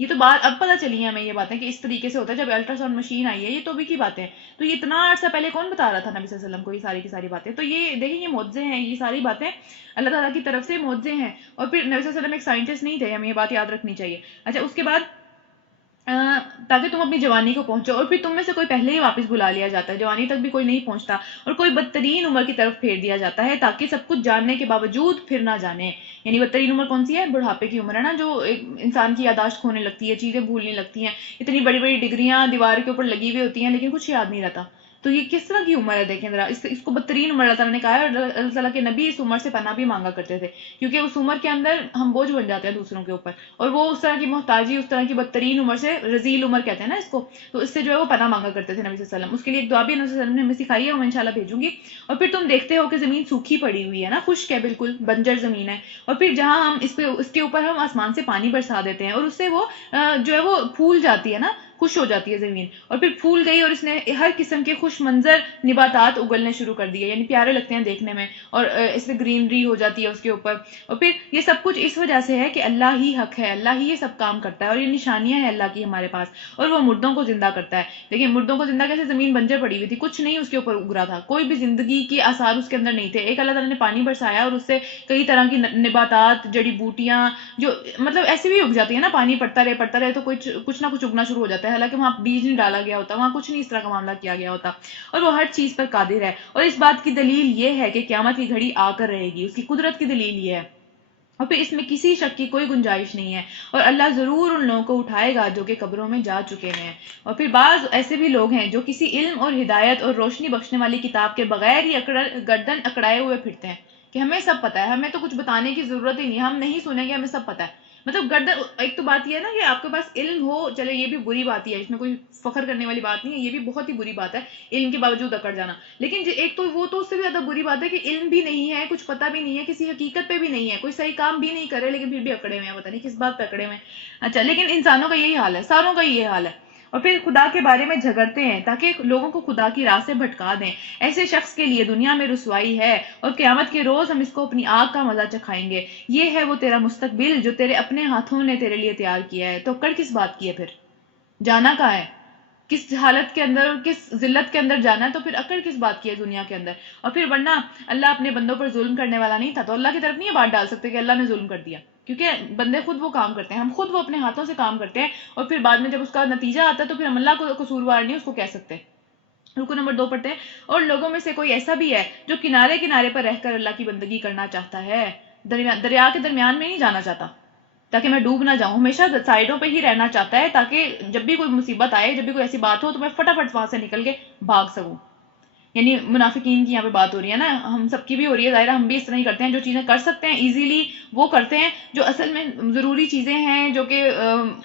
یہ تو بات اب پتہ چلی ہے ہمیں یہ باتیں کہ اس طریقے سے ہوتا ہے. جب الٹرا ساؤنڈ مشین آئی ہے یہ تو ابھی کی باتیں ہیں. تو یہ اتنا عرصہ پہلے کون بتا رہا تھا نبی صلی اللہ علیہ وسلم کو یہ ساری کی ساری باتیں؟ تو یہ دیکھیں یہ معجزے ہیں، یہ ساری باتیں اللہ تعالیٰ کی طرف سے معجزے ہیں. اور پھر نبی صلی اللہ علیہ وسلم ایک سائنٹسٹ نہیں تھے، ہمیں یہ بات یاد رکھنی چاہیے. اچھا اس کے بعد تاکہ تم اپنی جوانی کو پہنچو، اور پھر تم میں سے کوئی پہلے ہی واپس بلا لیا جاتا ہے، جوانی تک بھی کوئی نہیں پہنچتا، اور کوئی بدترین عمر کی طرف پھیر دیا جاتا ہے تاکہ سب کچھ جاننے کے باوجود پھر نہ جانے. یعنی بدترین عمر کون سی ہے؟ بڑھاپے کی عمر ہے نا، جو انسان کی یاداشت کھونے لگتی ہے، چیزیں بھولنے لگتی ہیں، اتنی بڑی بڑی ڈگریاں دیوار کے اوپر لگی ہوئی ہوتی ہیں لیکن کچھ یاد نہیں رہتا. تو یہ کس طرح کی عمر ہے؟ دیکھیں ذرا، اس کو بدترین عمر اللہ تعالیٰ نے کہا ہے، اور اللہ تعالیٰ کے نبی اس عمر سے پناہ بھی مانگا کرتے تھے کیونکہ اس عمر کے اندر ہم بوجھ بن جاتے ہیں دوسروں کے اوپر. اور وہ اس طرح کی محتاجی، اس طرح کی بدترین عمر سے، رذیل عمر کہتے ہیں نا اس کو، تو اس سے جو ہے وہ پناہ مانگا کرتے تھے نبی صلی اللہ علیہ وسلم. اس کے لیے ایک دعا بھی نبی صلی اللہ علیہ وسلم نے ہمیں سکھائی ہے، وہ میں انشاءاللہ بھیجوں گی. اور پھر تم دیکھتے ہو کہ زمین سوکھی پڑی ہوئی ہے نا، خشک ہے، بالکل بنجر زمین ہے، اور پھر جہاں ہم اس کے اوپر ہم آسمان سے پانی برسا دیتے ہیں اور اس سے وہ جو ہے وہ پھول جاتی ہے نا، خوش ہو جاتی ہے زمین، اور پھر پھول گئی اور اس نے ہر قسم کے خوش منظر نباتات اگلنے شروع کر دیے، یعنی پیارے لگتے ہیں دیکھنے میں، اور اس سے گرینری ہو جاتی ہے اس کے اوپر. اور پھر یہ سب کچھ اس وجہ سے ہے کہ اللہ ہی حق ہے، اللہ ہی یہ سب کام کرتا ہے، اور یہ نشانیاں ہیں اللہ کی ہمارے پاس. اور وہ مردوں کو زندہ کرتا ہے. دیکھیں مردوں کو زندہ کیسے؟ زمین بنجر پڑی ہوئی تھی، کچھ نہیں اس کے اوپر اگ رہا تھا، کوئی بھی زندگی کے آثار اس کے اندر نہیں تھے. ایک اللہ تعالیٰ نے پانی برسایا اور اس سے کئی طرح کی نباتات، جڑی بوٹیاں، جو مطلب ایسے بھی اگ جاتی ہے نا، پانی پڑتا رہے تو کچھ نہ کچھ اگنا شروع ہو جاتا ہے، حالانکہ وہاں بیج نہیں ڈالا گیا ہوتا، وہاں کچھ نہیں اس طرح کا معاملہ کیا گیا ہوتا. اور وہ ہر چیز پر قادر ہے. اور اس بات کی دلیل یہ ہے کہ قیامت کی گھڑی آ کر رہے گی، اس کی قدرت کی دلیل یہ ہے. اور پھر اس میں کسی شک کی کوئی گنجائش نہیں ہے. اور اللہ ضرور ان لوگوں کو اٹھائے گا جو کہ قبروں میں جا چکے ہیں. اور پھر بعض ایسے بھی لوگ ہیں جو کسی علم اور ہدایت اور روشنی بخشنے والی کتاب کے بغیر ہی گردن اکڑائے ہوئے پھرتے ہیں کہ ہمیں سب پتہ ہے، ہمیں تو کچھ بتانے کی ضرورت ہی نہیں، ہم نہیں سنیں گے، ہمیں سب پتہ ہے. مطلب گردن، ایک تو بات یہ ہے نا کہ آپ کے پاس علم ہو، چلے یہ بھی بری بات ہی ہے، اس میں کوئی فخر کرنے والی بات نہیں ہے، یہ بھی بہت ہی بری بات ہے علم کے باوجود اکڑ جانا. لیکن ایک تو وہ تو اس سے بھی زیادہ بری بات ہے کہ علم بھی نہیں ہے، کچھ پتہ بھی نہیں ہے، کسی حقیقت پہ بھی نہیں ہے، کوئی صحیح کام بھی نہیں کرے لیکن پھر بھی اکڑے ہوئے ہیں، پتہ نہیں کس بات پہ اکڑے ہوئے ہیں. اچھا لیکن انسانوں کا یہی حال ہے، ساروں کا یہ حال ہے. اور پھر خدا کے بارے میں جھگڑتے ہیں تاکہ لوگوں کو خدا کی راہ سے بھٹکا دیں. ایسے شخص کے لیے دنیا میں رسوائی ہے، اور قیامت کے روز ہم اس کو اپنی آگ کا مزہ چکھائیں گے. یہ ہے وہ تیرا مستقبل جو تیرے اپنے ہاتھوں نے تیرے لیے تیار کیا ہے. تو اکڑ کس بات کی ہے؟ پھر جانا کہاں ہے؟ کس حالت کے اندر اور کس ذلت کے اندر جانا ہے؟ تو پھر اکڑ کس بات کی ہے دنیا کے اندر؟ اور پھر ورنہ اللہ اپنے بندوں پر ظلم کرنے والا نہیں تھا، تو اللہ کی طرف نہیں یہ بات ڈال سکتے کہ اللہ نے ظلم کر دیا، کیونکہ بندے خود وہ کام کرتے ہیں، ہم خود وہ اپنے ہاتھوں سے کام کرتے ہیں، اور پھر بعد میں جب اس کا نتیجہ آتا ہے تو پھر ہم اللہ کو قصوروار نہیں اس کو کہہ سکتے. رکو نمبر 2 پڑھتے ہیں. اور لوگوں میں سے کوئی ایسا بھی ہے جو کنارے کنارے پر رہ کر اللہ کی بندگی کرنا چاہتا ہے، دریا کے درمیان میں نہیں جانا چاہتا تاکہ میں ڈوب نہ جاؤں، ہمیشہ سائڈوں پہ ہی رہنا چاہتا ہے تاکہ جب بھی کوئی مصیبت آئے، جب بھی کوئی ایسی بات ہو تو میں فٹافٹ وہاں سے نکل کے بھاگ سکوں. یعنی منافقین کی یہاں پہ بات ہو رہی ہے نا، ہم سب کی بھی ہو رہی ہے، ظاہر ہم بھی اس طرح ہی کرتے ہیں، جو چیزیں کر سکتے ہیں ایزیلی وہ کرتے ہیں، جو اصل میں ضروری چیزیں ہیں جو کہ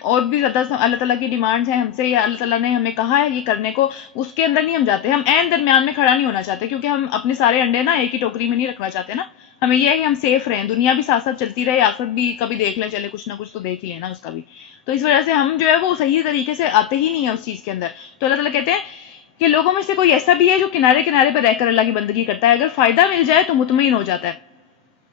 اور بھی زیادہ اللہ تعالیٰ کی ڈیمانڈز ہیں ہم سے، یا اللہ تعالیٰ نے ہمیں کہا ہے یہ کرنے کو، اس کے اندر نہیں ہم جاتے. ہم عین درمیان میں کھڑا نہیں ہونا چاہتے کیونکہ ہم اپنے سارے انڈے نا ایک ہی ٹوکری میں نہیں رکھنا چاہتے نا. ہمیں یہ ہے کہ ہم سیف رہیں، دنیا بھی ساتھ ساتھ چلتی رہے، آخرت بھی کبھی دیکھ لیں، چلے کچھ نہ کچھ تو دیکھ ہی لینا اس کا بھی. تو اس وجہ سے ہم جو ہے وہ صحیح طریقے سے آتے ہی نہیں ہیں اس چیز کے اندر. تو اللہ تعالیٰ کہتے ہیں کہ لوگوں میں سے کوئی ایسا بھی ہے جو کنارے کنارے پر رہ کر اللہ کی بندگی کرتا ہے، اگر فائدہ مل جائے تو مطمئن ہو جاتا ہے.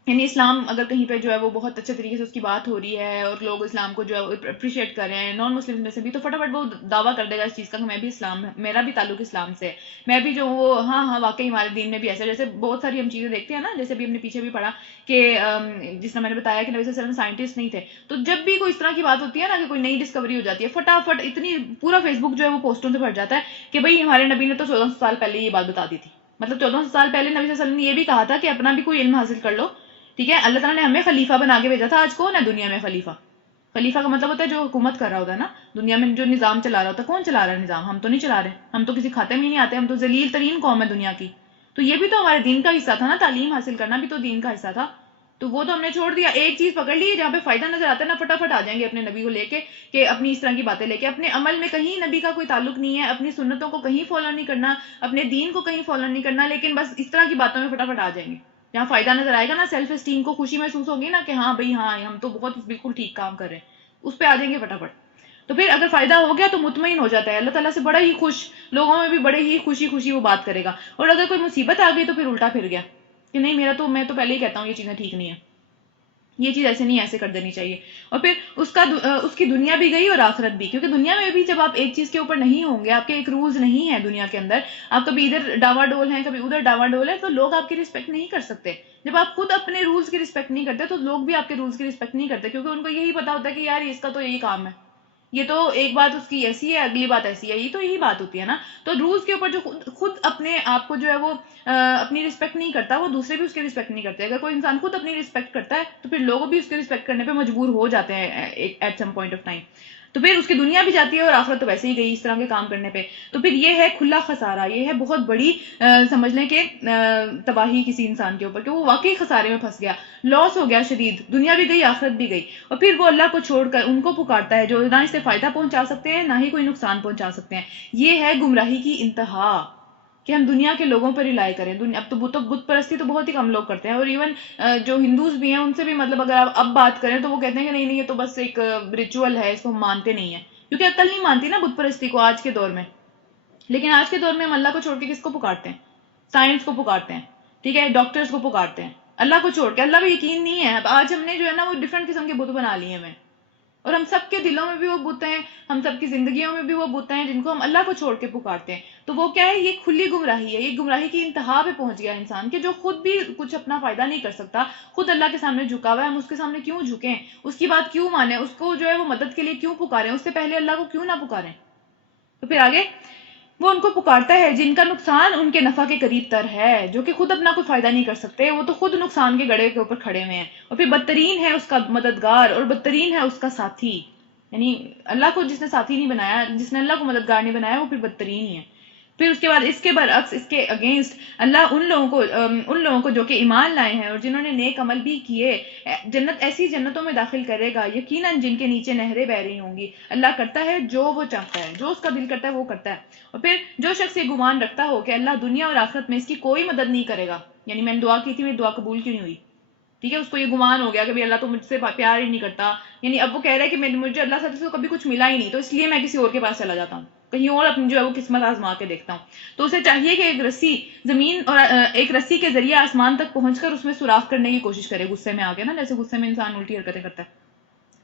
یعنی اسلام اگر کہیں پہ جو ہے وہ بہت اچھے طریقے سے اس کی بات ہو رہی ہے اور لوگ اسلام کو جو ہے اپریشیٹ کر رہے ہیں، نان مسلم میں سے بھی، تو فٹافٹ وہ دعویٰ کر دے گا اس چیز کا کہ میں بھی اسلام، میرا بھی تعلق اسلام سے ہے، میں بھی جو وہ ہاں واقعی ہمارے دین میں بھی ایسا. جیسے بہت ساری ہم چیزیں دیکھتے ہیں نا، جیسے بھی ہم نے پیچھے بھی پڑھا کہ جس طرح میں نے بتایا کہ نبی صلی اللہ علیہ وسلم سائنٹسٹ نہیں تھے، تو جب بھی کوئی اس طرح کی بات ہوتی ہے نا کہ کوئی نئی ڈسکوری ہو جاتی ہے، فٹافٹ اتنی پورا فیس بک جو ہے وہ پوسٹوں سے بھر جاتا ہے کہ بھائی ہمارے نبی نے تو 1400 سال پہلے یہ بات بتا دی تھی. مطلب 1400 سال پہلے نبی صلی اللہ علیہ وسلم نے یہ بھی کہا تھا کہ اپنا بھی کوئی علم حاصل کر لو، ٹھیک ہے. اللہ تعالیٰ نے ہمیں خلیفہ بنا کے بھیجا تھا. آج کون ہے دنیا میں خلیفہ؟ خلیفہ کا مطلب ہوتا ہے جو حکومت کر رہا ہوتا ہے نا دنیا میں، جو نظام چلا رہا ہوتا ہے. کون چلا رہا ہے نظام؟ ہم تو نہیں چلا رہے، ہم تو کسی کھاتے میں ہی نہیں آتے، ہم تو ذلیل ترین قوم ہے دنیا کی. تو یہ بھی تو ہمارے دین کا حصہ تھا نا، تعلیم حاصل کرنا بھی تو دین کا حصہ تھا. تو وہ تو ہم نے چھوڑ دیا. ایک چیز پکڑ لی جہاں پہ فائدہ نظر آتا ہے نا، فٹافٹ آ جائیں گے اپنے نبی کو لے کے کہ اپنی اس طرح کی باتیں لے کے. اپنے عمل میں کہیں نبی کا کوئی تعلق نہیں ہے، اپنی سنتوں کو کہیں فالو نہیں کرنا، اپنے دین کو کہیں فالو نہیں کرنا، لیکن بس اس طرح کی باتوں میں فٹافٹ آ جائیں گے. جہاں فائدہ نظر آئے گا نا، سیلف اسٹیم کو خوشی محسوس ہوگی نا کہ ہاں بھائی ہاں ہم تو بہت بالکل ٹھیک کام کر رہے ہیں، اس پہ آ جائیں گے فٹافٹ. تو پھر اگر فائدہ ہو گیا تو مطمئن ہو جاتا ہے، اللہ تعالیٰ سے بڑا ہی خوش، لوگوں میں بھی بڑے ہی خوشی خوشی وہ بات کرے گا. اور اگر کوئی مصیبت آ گئی تو پھر الٹا پھر گیا کہ نہیں، میں تو پہلے ہی کہتا ہوں یہ چیزیں ٹھیک نہیں ہیں. یہ چیز ایسے نہیں ایسے کر دینی چاہیے. اور پھر اس کی دنیا بھی گئی اور آخرت بھی، کیونکہ دنیا میں بھی جب آپ ایک چیز کے اوپر نہیں ہوں گے، آپ کے ایک رولز نہیں ہیں دنیا کے اندر، آپ کبھی ادھر ڈاوا ڈول ہیں کبھی ادھر ڈاوا ڈول ہے، تو لوگ آپ کی رسپیکٹ نہیں کر سکتے. جب آپ خود اپنے رولز کی رسپیکٹ نہیں کرتے تو لوگ بھی آپ کے رولز کی رسپیکٹ نہیں کرتے، کیونکہ ان کو یہی پتا ہوتا ہے کہ یار اس کا تو یہی کام ہے، یہ تو ایک بات اس کی ایسی ہے اگلی بات ایسی ہے، یہ تو یہی بات ہوتی ہے نا. تو رولز کے اوپر جو خود اپنے آپ کو جو ہے وہ اپنی رسپیکٹ نہیں کرتا، وہ دوسرے بھی اس کی رسپیکٹ نہیں کرتے. اگر کوئی انسان خود اپنی رسپیکٹ کرتا ہے تو پھر لوگ بھی اس کی رسپیکٹ کرنے پہ مجبور ہو جاتے ہیں at some point of time. تو پھر اس کی دنیا بھی جاتی ہے اور آخرت تو ویسے ہی گئی اس طرح کے کام کرنے پہ. تو پھر یہ ہے کھلا خسارہ، یہ ہے بہت بڑی سمجھ لیں کہ تباہی کسی انسان کے اوپر، کہ وہ واقعی خسارے میں پھنس گیا، لاس ہو گیا شدید، دنیا بھی گئی آخرت بھی گئی. اور پھر وہ اللہ کو چھوڑ کر ان کو پکارتا ہے جو نہ اس سے فائدہ پہنچا سکتے ہیں نہ ہی کوئی نقصان پہنچا سکتے ہیں. یہ ہے گمراہی کی انتہا، کہ ہم دنیا کے لوگوں پر ریلائی کریں. اب تو بت پرستی تو بہت ہی کم لوگ کرتے ہیں، اور ایون جو ہندوز بھی ہیں ان سے بھی مطلب اگر آپ اب بات کریں تو وہ کہتے ہیں کہ نہیں نہیں یہ تو بس ایک ریچول ہے، اس کو ہم مانتے نہیں ہیں، کیونکہ عقل نہیں مانتی نا بت پرستی کو آج کے دور میں. لیکن آج کے دور میں ہم اللہ کو چھوڑ کے کس کو پکارتے ہیں؟ سائنس کو پکارتے ہیں، ٹھیک ہے، ڈاکٹرز کو پکارتے ہیں. اللہ کو چھوڑ کے، اللہ پہ یقین نہیں ہے. اب آج ہم نے جو ہے نا وہ ڈفرینٹ قسم کے بت بنا لیے ہیں، اور ہم سب کے دلوں میں بھی وہ بت ہیں، ہم سب کی زندگیوں میں بھی وہ بت ہیں جن کو ہم اللہ کو چھوڑ کے پکارتے ہیں. تو وہ کیا ہے؟ یہ کھلی گمراہی ہے، یہ گمراہی کی انتہا پہ پہنچ گیا انسان، کہ جو خود بھی کچھ اپنا فائدہ نہیں کر سکتا، خود اللہ کے سامنے جھکا ہوا ہے. ہم اس کے سامنے کیوں جھکیں؟ اس کی بات کیوں مانیں؟ اس کو جو ہے وہ مدد کے لیے کیوں پکاریں؟ اس سے پہلے اللہ کو کیوں نہ پکاریں؟ تو پھر آگے وہ ان کو پکارتا ہے جن کا نقصان ان کے نفع کے قریب تر ہے، جو کہ خود اپنا کوئی فائدہ نہیں کر سکتے، وہ تو خود نقصان کے گڑھے کے اوپر کھڑے ہوئے ہیں. اور پھر بدترین ہے اس کا مددگار اور بدترین ہے اس کا ساتھی. یعنی اللہ کو جس نے ساتھی نہیں بنایا، جس نے اللہ کو مددگار نہیں بنایا، وہ پھر بدترین ہی ہے. پھر اس کے بعد اس کے برعکس، اس کے اگینسٹ، اللہ ان لوگوں کو جو کہ ایمان لائے ہیں اور جنہوں نے نیک عمل بھی کیے، ایسی جنتوں میں داخل کرے گا یقیناً جن کے نیچے نہریں بہ رہی ہوں گی. اللہ کرتا ہے جو وہ چاہتا ہے، جو اس کا دل کرتا ہے وہ کرتا ہے. اور پھر جو شخص یہ گمان رکھتا ہو کہ اللہ دنیا اور آخرت میں اس کی کوئی مدد نہیں کرے گا، یعنی میں نے دعا کی تھی، میری دعا قبول کیوں نہیں ہوئی، ٹھیک ہے، اس کو یہ گمان ہو گیا کہ اللہ تو مجھ سے پیار ہی نہیں کرتا، یعنی اب وہ کہہ رہا ہے کہ مجھے اللہ سے کبھی کچھ ملا ہی نہیں، تو اس لیے میں کسی اور کے پاس چلا جاتا ہوں، کہیں اور اپنی جو ہے وہ قسمت آزما کے دیکھتا ہوں. تو اسے چاہیے کہ ایک رسی کے ذریعے آسمان تک پہنچ کر اس میں سوراخ کرنے کی کوشش کرے. غصے میں آ کے نا، جیسے غصے میں انسان الٹی حرکتیں کرتا ہے،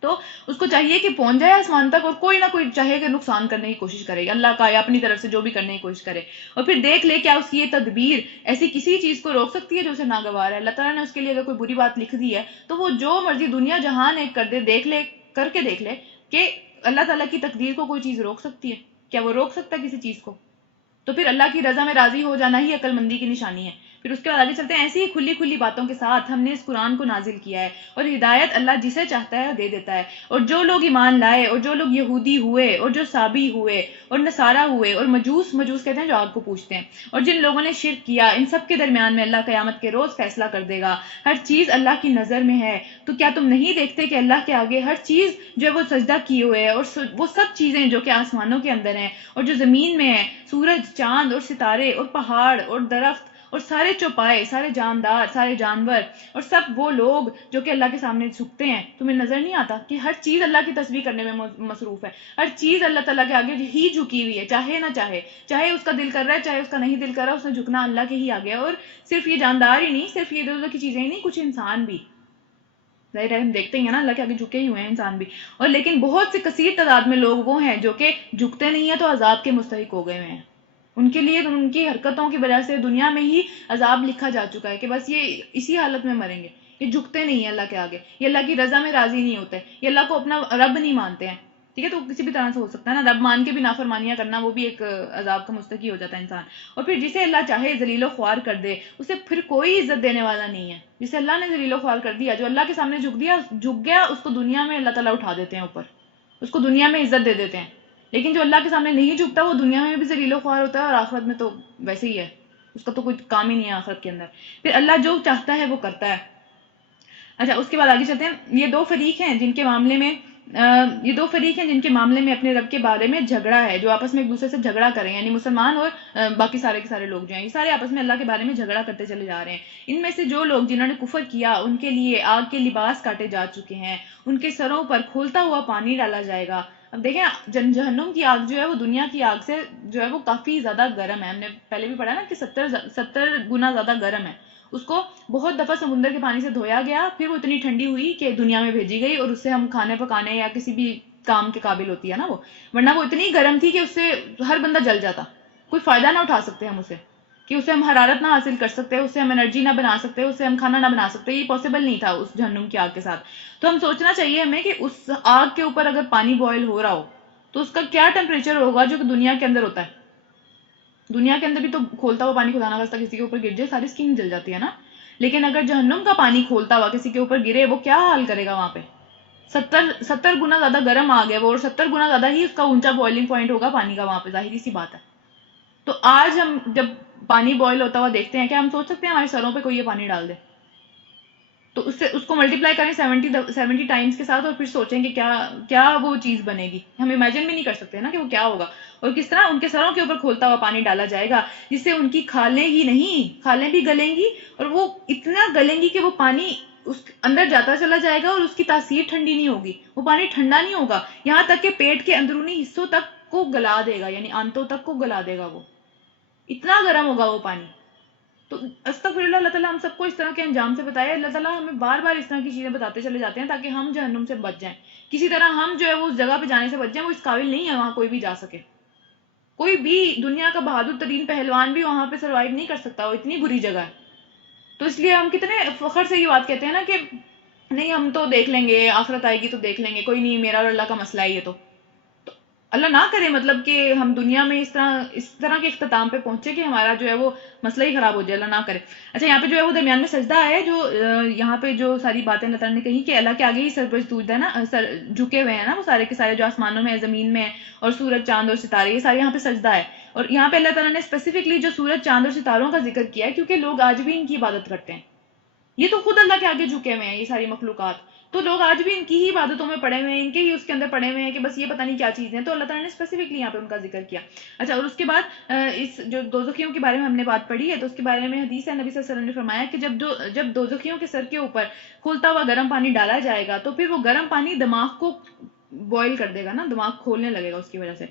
تو اس کو چاہیے کہ پہنچ جائے آسمان تک اور کوئی نہ کوئی چاہے کہ نقصان کرنے کی کوشش کرے اللہ کا یا اپنی طرف سے جو بھی کرنے کی کوشش کرے. اور پھر دیکھ لے کیا اس کی یہ تدبیر ایسی کسی چیز کو روک سکتی ہے جو اسے ناگوار ہے. اللہ تعالیٰ نے اس کے لیے اگر کوئی بری بات لکھ دی ہے تو وہ جو مرضی دنیا جہان ایک کر دے، کر کے دیکھ لے کہ اللہ تعالیٰ کی تقدیر کو کوئی چیز روک سکتی ہے؟ کیا وہ روک سکتا ہے کسی چیز کو؟ تو پھر اللہ کی رضا میں راضی ہو جانا ہی عقل مندی کی نشانی ہے. پھر اس کے بعد آگے چلتے ہیں. ایسی ہی کھلی باتوں کے ساتھ ہم نے اس قرآن کو نازل کیا ہے، اور ہدایت اللہ جسے چاہتا ہے دے دیتا ہے. اور جو لوگ ایمان لائے، اور جو لوگ یہودی ہوئے، اور جو صابی ہوئے، اور نصارہ ہوئے، اور مجوس کہتے ہیں جو آگ کو پوجتے ہیں، اور جن لوگوں نے شرک کیا، ان سب کے درمیان میں اللہ قیامت کے روز فیصلہ کر دے گا. ہر چیز اللہ کی نظر میں ہے، تو کیا تم نہیں دیکھتے کہ اللہ کے آگے ہر چیز جو ہے وہ سجدہ کیے ہوئے ہے، اور وہ سب چیزیں جو کہ آسمانوں کے اندر ہیں اور جو زمین میں ہیں، سورج، چاند اور ستارے اور پہاڑ اور درخت اور سارے چوپائے، سارے جاندار، سارے جانور، اور سب وہ لوگ جو کہ اللہ کے سامنے جھکتے ہیں. تمہیں نظر نہیں آتا کہ ہر چیز اللہ کی تسبیح کرنے میں مصروف ہے؟ ہر چیز اللہ تعالیٰ کے آگے ہی جھکی ہوئی ہے، چاہے نہ چاہے، چاہے اس کا دل کر رہا ہے چاہے اس کا نہیں دل کر رہا، اس نے جھکنا اللہ کے ہی آگے ہے. اور صرف یہ جاندار ہی نہیں، صرف یہ ادھر ادھر کی چیزیں ہی نہیں، کچھ انسان بھی، ظاہر ہے ہم دیکھتے ہی ہیں نا اللہ کے آگے جھکے ہی ہوئے ہیں انسان بھی. اور لیکن بہت سے کثیر تعداد میں لوگ وہ ہیں جو کہ جھکتے نہیں ہیں تو عذاب کے مستحق ہو گئے ہوئے ہیں. ان کے لیے ان کی حرکتوں کی وجہ سے دنیا میں ہی عذاب لکھا جا چکا ہے کہ بس یہ اسی حالت میں مریں گے. یہ جھکتے نہیں ہیں اللہ کے آگے، یہ اللہ کی رضا میں راضی نہیں ہوتے، یہ اللہ کو اپنا رب نہیں مانتے ہیں. ٹھیک ہے، تو کسی بھی طرح سے ہو سکتا ہے نا، رب مان کے بھی نافرمانیاں کرنا، وہ بھی ایک عذاب کا مستحق ہو جاتا ہے انسان. اور پھر جسے اللہ چاہے ذلیل و خوار کر دے، اسے پھر کوئی عزت دینے والا نہیں ہے. جسے اللہ نے ذلیل و خوار کر دیا، جو اللہ کے سامنے جھک گیا، اس کو دنیا میں اللہ تعالیٰ اٹھا دیتے ہیں اوپر، اس کو دنیا میں عزت دے دیتے ہیں. لیکن جو اللہ کے سامنے نہیں جھکتا وہ دنیا میں بھی ذلیل و خوار ہوتا ہے، اور آخرت میں تو ویسے ہی ہے، اس کا تو کوئی کام ہی نہیں ہے آخرت کے اندر. پھر اللہ جو چاہتا ہے وہ کرتا ہے. اچھا، اس کے بعد آگے چلتے ہیں. یہ دو فریق ہیں جن کے معاملے میں اپنے رب کے بارے میں جھگڑا ہے، جو آپس میں ایک دوسرے سے جھگڑا کریں، یعنی مسلمان اور باقی سارے کے سارے لوگ جو ہیں، یہ سارے آپس میں اللہ کے بارے میں جھگڑا کرتے چلے جا رہے ہیں. ان میں سے جو لوگ جنہوں نے کفر کیا، ان کے لیے آگ کے لباس کاٹے جا چکے ہیں، ان کے سروں پر کھولتا ہوا پانی ڈالا جائے گا. اب دیکھیں، جہنم کی آگ جو ہے وہ دنیا کی آگ سے جو ہے وہ کافی زیادہ گرم ہے. ہم نے پہلے بھی پڑھا نا کہ 70 گنا زیادہ گرم ہے. اس کو بہت دفعہ سمندر کے پانی سے دھویا گیا، پھر وہ اتنی ٹھنڈی ہوئی کہ دنیا میں بھیجی گئی، اور اس سے ہم کھانے پکانے یا کسی بھی کام کے قابل ہوتی ہے نا وہ، ورنہ وہ اتنی گرم تھی کہ اس سے ہر بندہ جل جاتا، کوئی فائدہ نہ اٹھا سکتے ہم اسے، کہ اسے ہم حرارت نہ حاصل کر سکتے، اس سے ہم انرجی نہ بنا سکتے، اس سے ہم کھانا نہ بنا سکتے، یہ پاسبل نہیں تھا اس جہنم کی آگ کے ساتھ. تو ہم سوچنا چاہیے ہمیں کہ اس آگ کے اوپر اگر پانی بوائل ہو رہا ہو تو اس کا کیا ٹیمپریچر ہوگا جو کہ دنیا کے اندر ہوتا ہے. دنیا کے اندر بھی تو کھولتا ہوا پانی خدا نہ خواستہ کسی کے اوپر گر جائے ساری اسکن جل جاتی ہے نا، لیکن اگر جہنم کا پانی کھولتا ہوا کسی کے اوپر گرے وہ کیا حال کرے گا وہاں پہ. 70 گنا زیادہ گرم آ گیا وہ، اور 70 گنا زیادہ ہی اس کا اونچا بوائلنگ پوائنٹ ہوگا پانی کا وہاں پہ، ظاہری سی بات ہے. تو آج ہم جب پانی بوائل ہوتا ہوا دیکھتے ہیں، کیا ہم سوچ سکتے ہیں ہمارے سروں پہ کوئی یہ پانی ڈال دے؟ تو اس کو ملٹیپلائی کریں 70 ٹائمز کے ساتھ، اور پھر سوچیں کہ کیا وہ چیز بنے گی. ہم امیجن بھی نہیں کر سکتے نا کہ وہ کیا ہوگا، اور کس طرح ان کے سروں کے اوپر کھولتا ہوا پانی ڈالا جائے گا جس سے ان کی کھالیں ہی نہیں، کھالیں بھی گلیں گی، اور وہ اتنا گلیں گی کہ وہ پانی اس اندر جاتا چلا جائے گا اور اس کی تاثیر ٹھنڈی نہیں ہوگی، وہ پانی ٹھنڈا نہیں ہوگا، یہاں تک کہ پیٹ کے اندرونی حصوں تک کو گلا دے گا، یعنی آنتوں تک کو گلا دے گا، وہ اتنا گرم ہوگا وہ پانی. تو استغفر اللہ، اللہ تعالیٰ ہم سب کو اس طرح کے انجام سے بتائے. اللہ تعالیٰ ہمیں بار بار اس طرح کی چیزیں بتاتے چلے جاتے ہیں تاکہ ہم جہنم سے بچ جائیں. کسی طرح ہم جو ہے وہ اس جگہ پہ جانے سے بچ جائیں، وہ اس قابل نہیں ہے وہاں کوئی بھی جا سکے. کوئی بھی دنیا کا بہادر ترین پہلوان بھی وہاں پہ سروائیو نہیں کر سکتا، وہ اتنی بری جگہ ہے. تو اس لیے ہم کتنے فخر سے یہ بات کہتے ہیں نا کہ نہیں ہم تو دیکھ لیں گے، آخرت آئے گی تو دیکھ لیں گے، کوئی نہیں، میرا اور اللہ کا مسئلہ ہے یہ. تو اللہ نہ کرے مطلب کہ ہم دنیا میں اس طرح کے اختتام پہ پہنچے کہ ہمارا جو ہے وہ مسئلہ ہی خراب ہو جائے، اللہ نہ کرے. اچھا، یہاں پہ جو ہے وہ درمیان میں سجدہ ہے، جو یہاں پہ جو ساری باتیں اللہ تعالیٰ نے کہی کہ اللہ کے آگے ہی سر پہ سجدہ ہے نا، سر جھکے ہوئے ہیں نا وہ سارے کے سارے جو آسمانوں میں ہے، زمین میں ہے، اور سورج چاند اور ستارے، یہ سارے یہاں پہ سجدہ ہے. اور یہاں پہ اللہ تعالیٰ نے اسپیسیفکلی جو سورج چاند اور ستاروں کا ذکر کیا ہے کیونکہ لوگ آج بھی ان کی عبادت کرتے ہیں. یہ تو خود اللہ کے آگے جھکے ہوئے ہیں یہ ساری مخلوقات، تو لوگ آج بھی ان کی ہی عبادتوں میں پڑے ہوئے ہیں، ان کے ہی اس کے اندر پڑے ہوئے ہیں کہ بس یہ پتہ نہیں کیا چیز ہے. تو اللہ تعالیٰ نے اسپیسیفکلی یہاں پہ ان کا ذکر کیا. اچھا، اور اس کے بعد اس جو دوزخیوں کے بارے میں ہم نے بات پڑھی ہے، تو اس کے بارے میں حدیث ہے، نبی صلی اللہ علیہ وسلم نے فرمایا کہ جب دوزخیوں کے سر کے اوپر کھولتا ہوا گرم پانی ڈالا جائے گا تو پھر وہ گرم پانی دماغ کو بوائل کر دے گا نا، دماغ کھولنے لگے گا اس کی وجہ سے،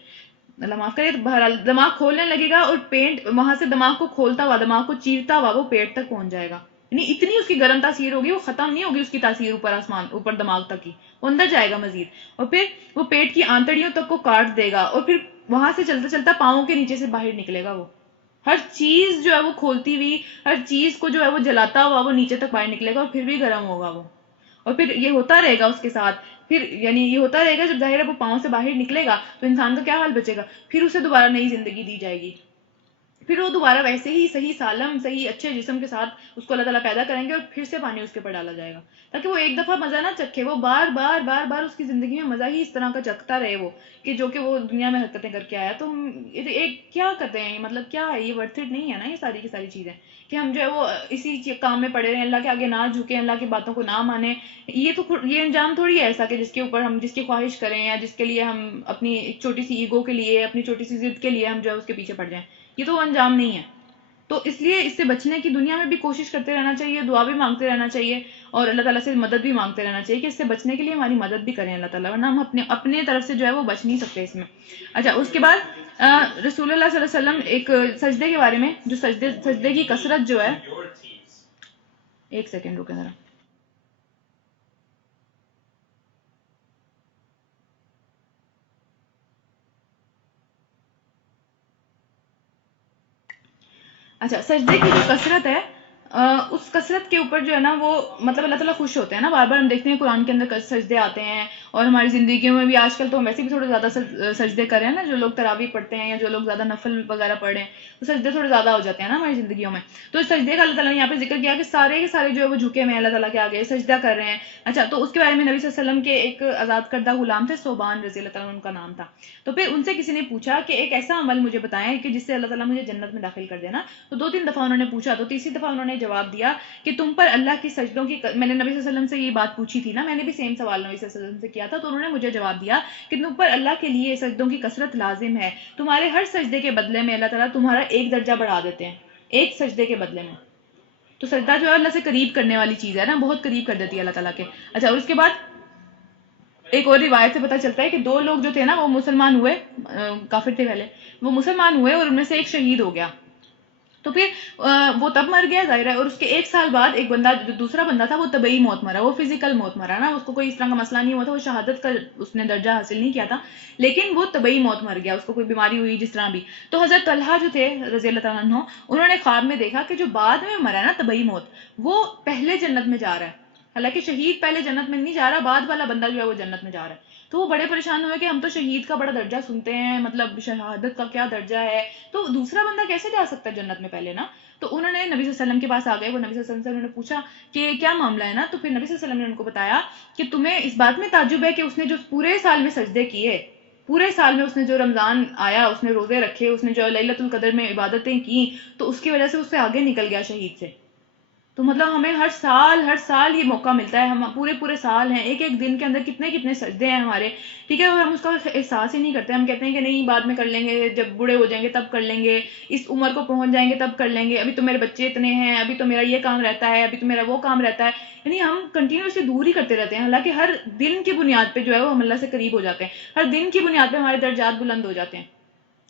اللہ معاف کرے. تو بہرحال دماغ کھولنے لگے گا، اور پینٹ وہاں سے دماغ کو کھولتا ہوا، دماغ کو چیرتا ہوا وہ پیٹ تک پہنچ جائے گا. یعنی اتنی اس کی گرم تاثیر ہوگی، وہ ختم نہیں ہوگی اس کی تاثیر اوپر آسمان، اوپر دماغ تک ہی، وہ اندر جائے گا مزید، اور پھر وہ پیٹ کی آنتڑیوں تک کو کاٹ دے گا، اور پھر وہاں سے چلتا چلتا پاؤں کے نیچے سے باہر نکلے گا. وہ ہر چیز جو ہے وہ کھولتی ہوئی، ہر چیز کو جو ہے وہ جلاتا ہوا وہ نیچے تک باہر نکلے گا، اور پھر بھی گرم ہوگا وہ. اور پھر یہ ہوتا رہے گا اس کے ساتھ، پھر یعنی یہ ہوتا رہے گا. جب ظاہر ہے وہ پاؤں سے باہر نکلے گا تو انسان کا کیا حال بچے گا، پھر اسے دوبارہ نئی زندگی دی جائے گی، پھر وہ دوبارہ ویسے ہی صحیح سالم، صحیح اچھے جسم کے ساتھ اس کو اللہ تعالیٰ پیدا کریں گے، اور پھر سے پانی اس کے اوپر ڈالا جائے گا تاکہ وہ ایک دفعہ مزہ نہ چکھے، وہ بار بار بار بار اس کی زندگی میں مزہ ہی اس طرح کا چکھتا رہے وہ، کہ جو کہ وہ دنیا میں حرکتیں کر کے آیا. تو ہم ایک کیا کرتے ہیں، مطلب کیا ہے یہ، ورتھ اٹ نہیں ہے نا یہ ساری کی ساری چیزیں، کہ ہم جو ہے وہ اسی کام میں پڑے رہیں، اللہ کے آگے نہ جھکیں، اللہ کی باتوں کو نہ مانیں. یہ انجام تھوڑی ہے ایسا کہ جس کے اوپر ہم جس کی خواہش کریں، یا جس کے لیے ہم اپنی ایک چھوٹی سی ایگو کے لیے، اپنی چھوٹی سی ضد کے لیے ہم جو ہے اس کے پیچھے پڑ جائیں. یہ تو انجام نہیں ہے. تو اس لیے اس سے بچنے کی دنیا میں بھی کوشش کرتے رہنا چاہیے، دعا بھی مانگتے رہنا چاہیے، اور اللہ تعالیٰ سے مدد بھی مانگتے رہنا چاہیے کہ اس سے بچنے کے لیے ہماری مدد بھی کریں اللہ تعالیٰ، ورنہ ہم اپنے طرف سے جو ہے وہ بچ نہیں سکتے اس میں. اچھا، اس کے بعد رسول اللہ صلی اللہ علیہ وسلم ایک سجدے کے بارے میں، جو سجدے کی کثرت جو ہے، ایک سیکنڈ رکیں ذرا. اچھا، سجدے کی جو کثرت ہے، اس کثرت کے اوپر جو ہے نا وہ مطلب اللہ تعالیٰ خوش ہوتے ہیں نا. بار بار ہم دیکھتے ہیں قرآن کے اندر سجدے آتے ہیں، اور ہماری زندگیوں میں بھی آج کل تو ہم ویسے بھی تھوڑے زیادہ سجدے کر رہے ہیں نا، جو لوگ تراویح پڑھتے ہیں یا جو لوگ زیادہ نفل وغیرہ پڑھ رہے ہیں، وہ سجدے تھوڑے زیادہ ہو جاتے ہیں نا ہماری زندگیوں میں. تو اس سجدے کا اللہ تعالیٰ نے یہاں پہ ذکر کیا کہ سارے کے سارے جو ہے وہ جھکے ہوئے ہیں اللہ تعالیٰ کے آگے، سجدہ کر رہے ہیں. اچھا، تو اس کے بارے میں نبی صلی اللہ علیہ وسلم کے ایک آزاد کردہ غلام تھے، صوبان رضی اللہ تعالیٰ ان کا نام تھا. تو پھر ان سے کسی نے پوچھا کہ ایک ایسا عمل مجھے بتائیں کہ جس سے اللہ تعالیٰ مجھے جنت میں داخل کر دینا. تو 2-3 دفعہ انہوں نے پوچھا، تو تیسری دفعہ انہوں نے جواب دیا کہ تم پر اللہ کی سجدوں کی، میں نے نبی صلی اللہ علیہ وسلم سے یہ بات پوچھی تھی نا، میں نے بھی سیم سوال نبی صلی اللہ علیہ وسلم سے کیا تھا، تو انہوں نے مجھے جواب دیا کہ تم پر اللہ کے لیے سجدوں کی کثرت لازم ہے، تمہارے ہر سجدے کے بدلے میں اللہ تعالیٰ تمہارا ایک درجہ بڑھا دیتے ہیں، ایک سجدے کے بدلے میں. تو سجدہ جو ہے اللہ سے قریب کرنے والی چیز ہے نا، بہت قریب کر دیتی ہے اللہ تعالیٰ کے. اچھا، اور اس کے بعد ایک اور روایت سے پتہ چلتا ہے کہ 2 لوگ جو تھے نا وہ مسلمان ہوئے، کافر تھے پہلے، وہ مسلمان ہوئے اور ان میں سے ایک شہید ہو گیا. تو پھر وہ تب مر گیا ظاہر ہے، اور اس کے 1 سال بعد ایک بندہ، جو دوسرا بندہ تھا، وہ طبعی موت مرا، وہ فزیکل موت مرا نا، اس کو کوئی اس طرح کا مسئلہ نہیں ہوا تھا، وہ شہادت کا اس نے درجہ حاصل نہیں کیا تھا، لیکن وہ طبعی موت مر گیا، اس کو کوئی بیماری ہوئی جس طرح بھی. تو حضرت طلحہ جو تھے رضی اللہ تعالیٰ عنہ، انہوں نے خواب میں دیکھا کہ جو بعد میں مرا نا طبعی موت، وہ پہلے جنت میں جا رہا ہے. حالانکہ شہید پہلے جنت میں نہیں جا رہا، بعد والا بندہ جو ہے وہ جنت میں جا رہا ہے. تو وہ بڑے پریشان ہوئے کہ ہم تو شہید کا بڑا درجہ سنتے ہیں، مطلب شہادت کا کیا درجہ ہے، تو دوسرا بندہ کیسے جا سکتا ہے جنت میں پہلے نا. تو انہوں نے نبی صلی اللہ علیہ وسلم کے پاس آ گئے، وہ نبی صلی اللہ علیہ وسلم سے انہوں نے پوچھا کہ کیا معاملہ ہے نا. تو پھر نبی صلی اللہ علیہ وسلم نے ان کو بتایا کہ تمہیں اس بات میں تعجب ہے کہ اس نے جو پورے سال میں سجدے کیے، پورے سال میں اس نے جو رمضان آیا اس نے روزے رکھے، اس نے جو لیلۃ القدر میں عبادتیں کی، تو اس کی وجہ سے اس سے آگے نکل گیا شہید سے. تو مطلب ہمیں ہر سال یہ موقع ملتا ہے، ہم پورے سال ہیں، ایک ایک دن کے اندر کتنے کتنے سجدے ہیں ہمارے، ٹھیک ہے، اور ہم اس کا احساس ہی نہیں کرتے. ہم کہتے ہیں کہ نہیں بعد میں کر لیں گے، جب بوڑھے ہو جائیں گے تب کر لیں گے، اس عمر کو پہنچ جائیں گے تب کر لیں گے، ابھی تو میرے بچے اتنے ہیں، ابھی تو میرا یہ کام رہتا ہے، ابھی تو میرا وہ کام رہتا ہے. یعنی ہم کنٹینیوسلی دور ہی کرتے رہتے ہیں، حالانکہ ہر دن کی بنیاد پہ جو ہے وہ ہم اللہ سے قریب ہو جاتے ہیں، ہر دن کی بنیاد پہ ہمارے درجات بلند ہو جاتے ہیں.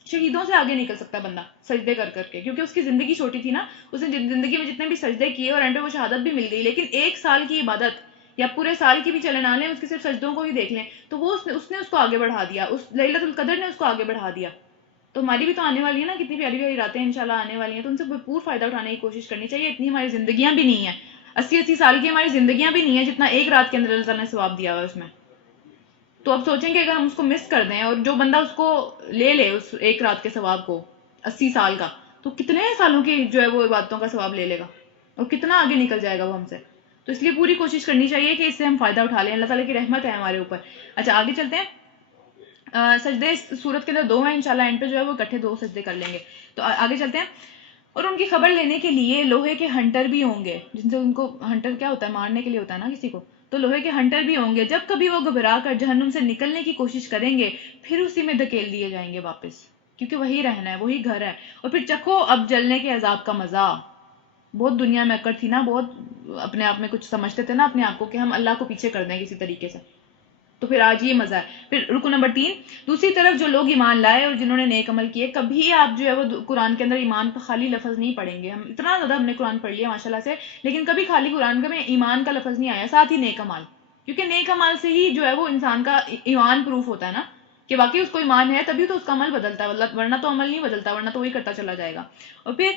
شہیدوں سے آگے نکل سکتا بندہ سجدے کر کر کے، کیونکہ اس کی زندگی چھوٹی تھی نا، اس نے زندگی میں جتنے بھی سجدے کیے اور اینڈ میں وہ شہادت بھی مل گئی. لیکن 1 سال کی عبادت یا پورے سال کی بھی چلے نہ لیں، اس کے صرف سجدوں کو ہی دیکھ لیں، تو وہ اس نے اس کو آگے بڑھا دیا، اس لیلۃ القدر نے اس کو آگے بڑھا دیا. تو ہماری بھی تو آنے والی ہے نا، کتنی پیاری پیاری راتیں انشاءاللہ آنے والی ہیں، تو ان سے بھرپور فائدہ اٹھانے کی کوشش کرنی چاہیے. اتنی ہماری زندگیاں بھی نہیں ہیں، 80 80 سال کی ہماری زندگیاں بھی نہیں ہیں جتنا ایک رات کے اندر اللہ تعالیٰ نے ثواب دیا ہوا ہے اس میں. تو اب سوچیں کہ اگر ہم اس کو مس کر دیں، اور جو بندہ اس کو لے لے اس ایک رات کے ثواب کو 80 سال کا، تو کتنے سالوں کی جو ہے وہ عبادتوں کا ثواب لے لے گا، اور کتنا آگے نکل جائے گا وہ ہم سے. تو اس لیے پوری کوشش کرنی چاہیے کہ اس سے ہم فائدہ اٹھا لیں، اللہ تعالیٰ کی رحمت ہے ہمارے اوپر. اچھا آگے چلتے ہیں. سجدے اس صورت کے اندر 2 ہیں، انشاءاللہ اینڈ پہ جو ہے وہ اکٹھے 2 سجدے کر لیں گے. تو آگے چلتے ہیں. اور ان کی خبر لینے کے لیے لوہے کے ہنٹر بھی ہوں گے، جن سے ان کو ہنٹر کیا ہوتا ہے، مارنے کے لیے ہوتا ہے نا کسی کو، تو لوہے کے ہنٹر بھی ہوں گے. جب کبھی وہ گھبرا کر جہنم سے نکلنے کی کوشش کریں گے، پھر اسی میں دھکیل دیے جائیں گے واپس، کیونکہ وہی رہنا ہے، وہی گھر ہے. اور پھر چکھو اب جلنے کے عذاب کا مزہ. بہت دنیا میں اکڑ تھی نا، بہت اپنے آپ میں کچھ سمجھتے تھے نا اپنے آپ کو کہ ہم اللہ کو پیچھے کر دیں کسی طریقے سے. تو پھر آج یہ مزہ ہے. پھر رکو نمبر 3، دوسری طرف جو لوگ ایمان لائے اور جنہوں نے نیک عمل کیے. کبھی آپ جو ہے وہ قرآن کے اندر ایمان کا خالی لفظ نہیں پڑھیں گے. ہم اتنا زیادہ ہم نے قرآن پڑھ لیا ماشاءاللہ سے، لیکن کبھی خالی قرآن میں ایمان کا لفظ نہیں آیا، ساتھ ہی نیک عمل. کیونکہ نیک عمل سے ہی جو ہے وہ انسان کا ایمان پروف ہوتا ہے نا، کہ واقعی اس کو ایمان ہے، تبھی تو اس کا عمل بدلتا ہے، ورنہ تو عمل نہیں بدلتا، ورنہ تو وہی کرتا چلا جائے گا. اور پھر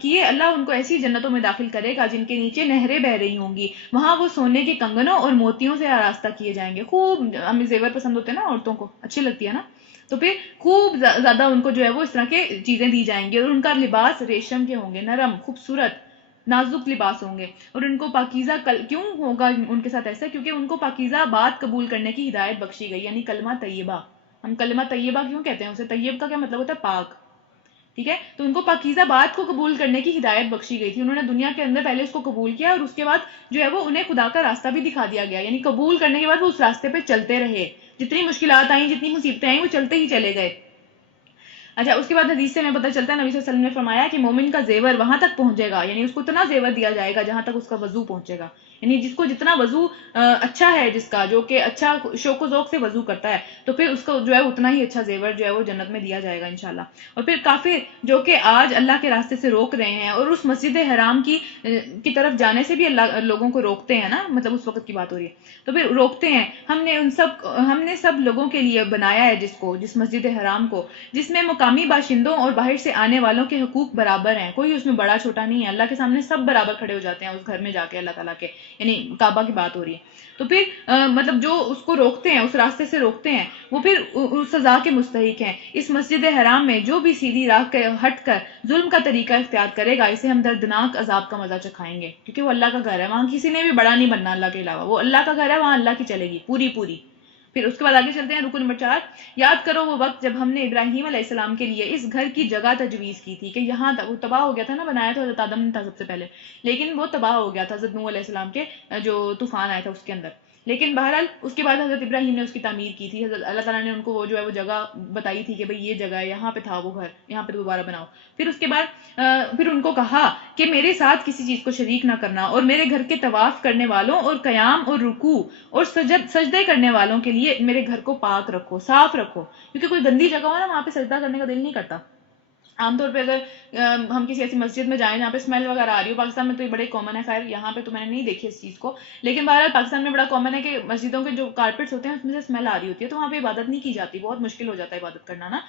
کیے اللہ ان کو ایسی جنتوں میں داخل کرے گا جن کے نیچے نہریں بہ رہی ہوں گی، وہاں وہ سونے کے کنگنوں اور موتیوں سے آراستہ کیے جائیں گے. خوب ہمیں زیور پسند ہوتے ہیں نا عورتوں کو، اچھی لگتی ہے نا، تو پھر خوب زیادہ ان کو جو ہے وہ اس طرح کے چیزیں دی جائیں گی. اور ان کا لباس ریشم کے ہوں گے، نرم خوبصورت نازک لباس ہوں گے. اور ان کو پاکیزہ کیوں ہوگا ان کے ساتھ ایسا؟ کیونکہ ان کو پاکیزہ بات قبول کرنے کی ہدایت بخشی گئی، یعنی کلمہ طیبہ. ہم کلمہ طیبہ کیوں کہتے ہیں اسے؟ طیب کا کیا مطلب ہوتا ہے؟ پاک. ٹھیک ہے، تو ان کو پاکیزہ بات کو قبول کرنے کی ہدایت بخشی گئی تھی. انہوں نے دنیا کے اندر پہلے اس کو قبول کیا، اور اس کے بعد جو ہے وہ انہیں خدا کا راستہ بھی دکھا دیا گیا. یعنی قبول کرنے کے بعد وہ اس راستے پہ چلتے رہے، جتنی مشکلات آئیں، جتنی مصیبتیں آئیں، وہ چلتے ہی چلے گئے. اچھا اس کے بعد حدیث سے ہمیں پتہ چلتا ہے، نبی صلی اللہ علیہ وسلم نے فرمایا کہ مومن کا زیور وہاں تک پہنچے گا، یعنی اس کو اتنا زیور دیا جائے گا جہاں تک اس کا وضو پہنچے گا. یعنی جس کو جتنا وضو اچھا ہے، جس کا جو کہ اچھا شوق و ذوق سے وضو کرتا ہے، تو پھر اس کو جو ہے اتنا ہی اچھا زیور جو ہے وہ جنت میں دیا جائے گا انشاءاللہ. اور پھر کافر جو کہ آج اللہ کے راستے سے روک رہے ہیں، اور اس مسجد حرام کی طرف جانے سے بھی اللہ لوگوں کو روکتے ہیں نا، مطلب اس وقت کی بات ہو رہی ہے، تو پھر روکتے ہیں. ہم نے سب لوگوں کے لیے بنایا ہے جس مسجد حرام کو، جس میں مقامی باشندوں اور باہر سے آنے والوں کے حقوق برابر ہیں، کوئی اس میں بڑا چھوٹا نہیں ہے. اللہ کے سامنے سب برابر کھڑے ہو جاتے ہیں اس گھر میں جا کے، اللہ تعالیٰ کے، یعنی کعبہ کی بات ہو رہی ہے. تو پھر مطلب جو اس کو روکتے ہیں، اس راستے سے روکتے ہیں، وہ پھر اس سزا کے مستحق ہیں. اس مسجد حرام میں جو بھی سیدھی راہ کے ہٹ کر ظلم کا طریقہ اختیار کرے گا، اسے ہم دردناک عذاب کا مزہ چکھائیں گے. کیونکہ وہ اللہ کا گھر ہے، وہاں کسی نے بھی بڑا نہیں بننا اللہ کے علاوہ، وہ اللہ کا گھر ہے، وہاں اللہ کی چلے گی پوری پوری. پھر اس کے بعد آگے چلتے ہیں، رکو نمبر 4. یاد کرو وہ وقت جب ہم نے ابراہیم علیہ السلام کے لیے اس گھر کی جگہ تجویز کی تھی، کہ یہاں وہ تباہ ہو گیا تھا نا، بنایا تو حضرت آدم نے تھا سب سے پہلے، لیکن وہ تباہ ہو گیا تھا حضرت نوح علیہ السلام کے جو طوفان آیا تھا اس کے اندر. لیکن بہرحال اس کے بعد حضرت ابراہیم نے اس کی تعمیر کی تھی. اللہ تعالیٰ نے ان کو وہ جو ہے وہ جگہ بتائی تھی کہ بھئی یہ جگہ ہے، یہاں پہ تھا وہ گھر، یہاں پہ دوبارہ بناؤ. پھر اس کے بعد پھر ان کو کہا کہ میرے ساتھ کسی چیز کو شریک نہ کرنا، اور میرے گھر کے طواف کرنے والوں اور قیام اور رکوع اور سجدے کرنے والوں کے لیے میرے گھر کو پاک رکھو، صاف رکھو. کیونکہ کوئی گندی جگہ ہو نا، وہاں پہ سجدہ کرنے کا دل نہیں کرتا. عام طور پہ اگر ہم کسی ایسی مسجد میں جائیں جہاں پہ اسمیل وغیرہ آ رہی ہو، پاکستان میں تو یہ بڑے کامن ہے، خیر یہاں پہ تو میں نے نہیں دیکھی اس چیز کو، لیکن بہرحال پاکستان میں بڑا کامن ہے کہ مسجدوں کے جو کارپیٹس ہوتے ہیں اس میں سے اسمیل آ رہی ہوتی ہے، تو وہاں پہ عبادت نہیں کی جاتی، بہت مشکل ہو جاتا ہے عبادت کرنا نا،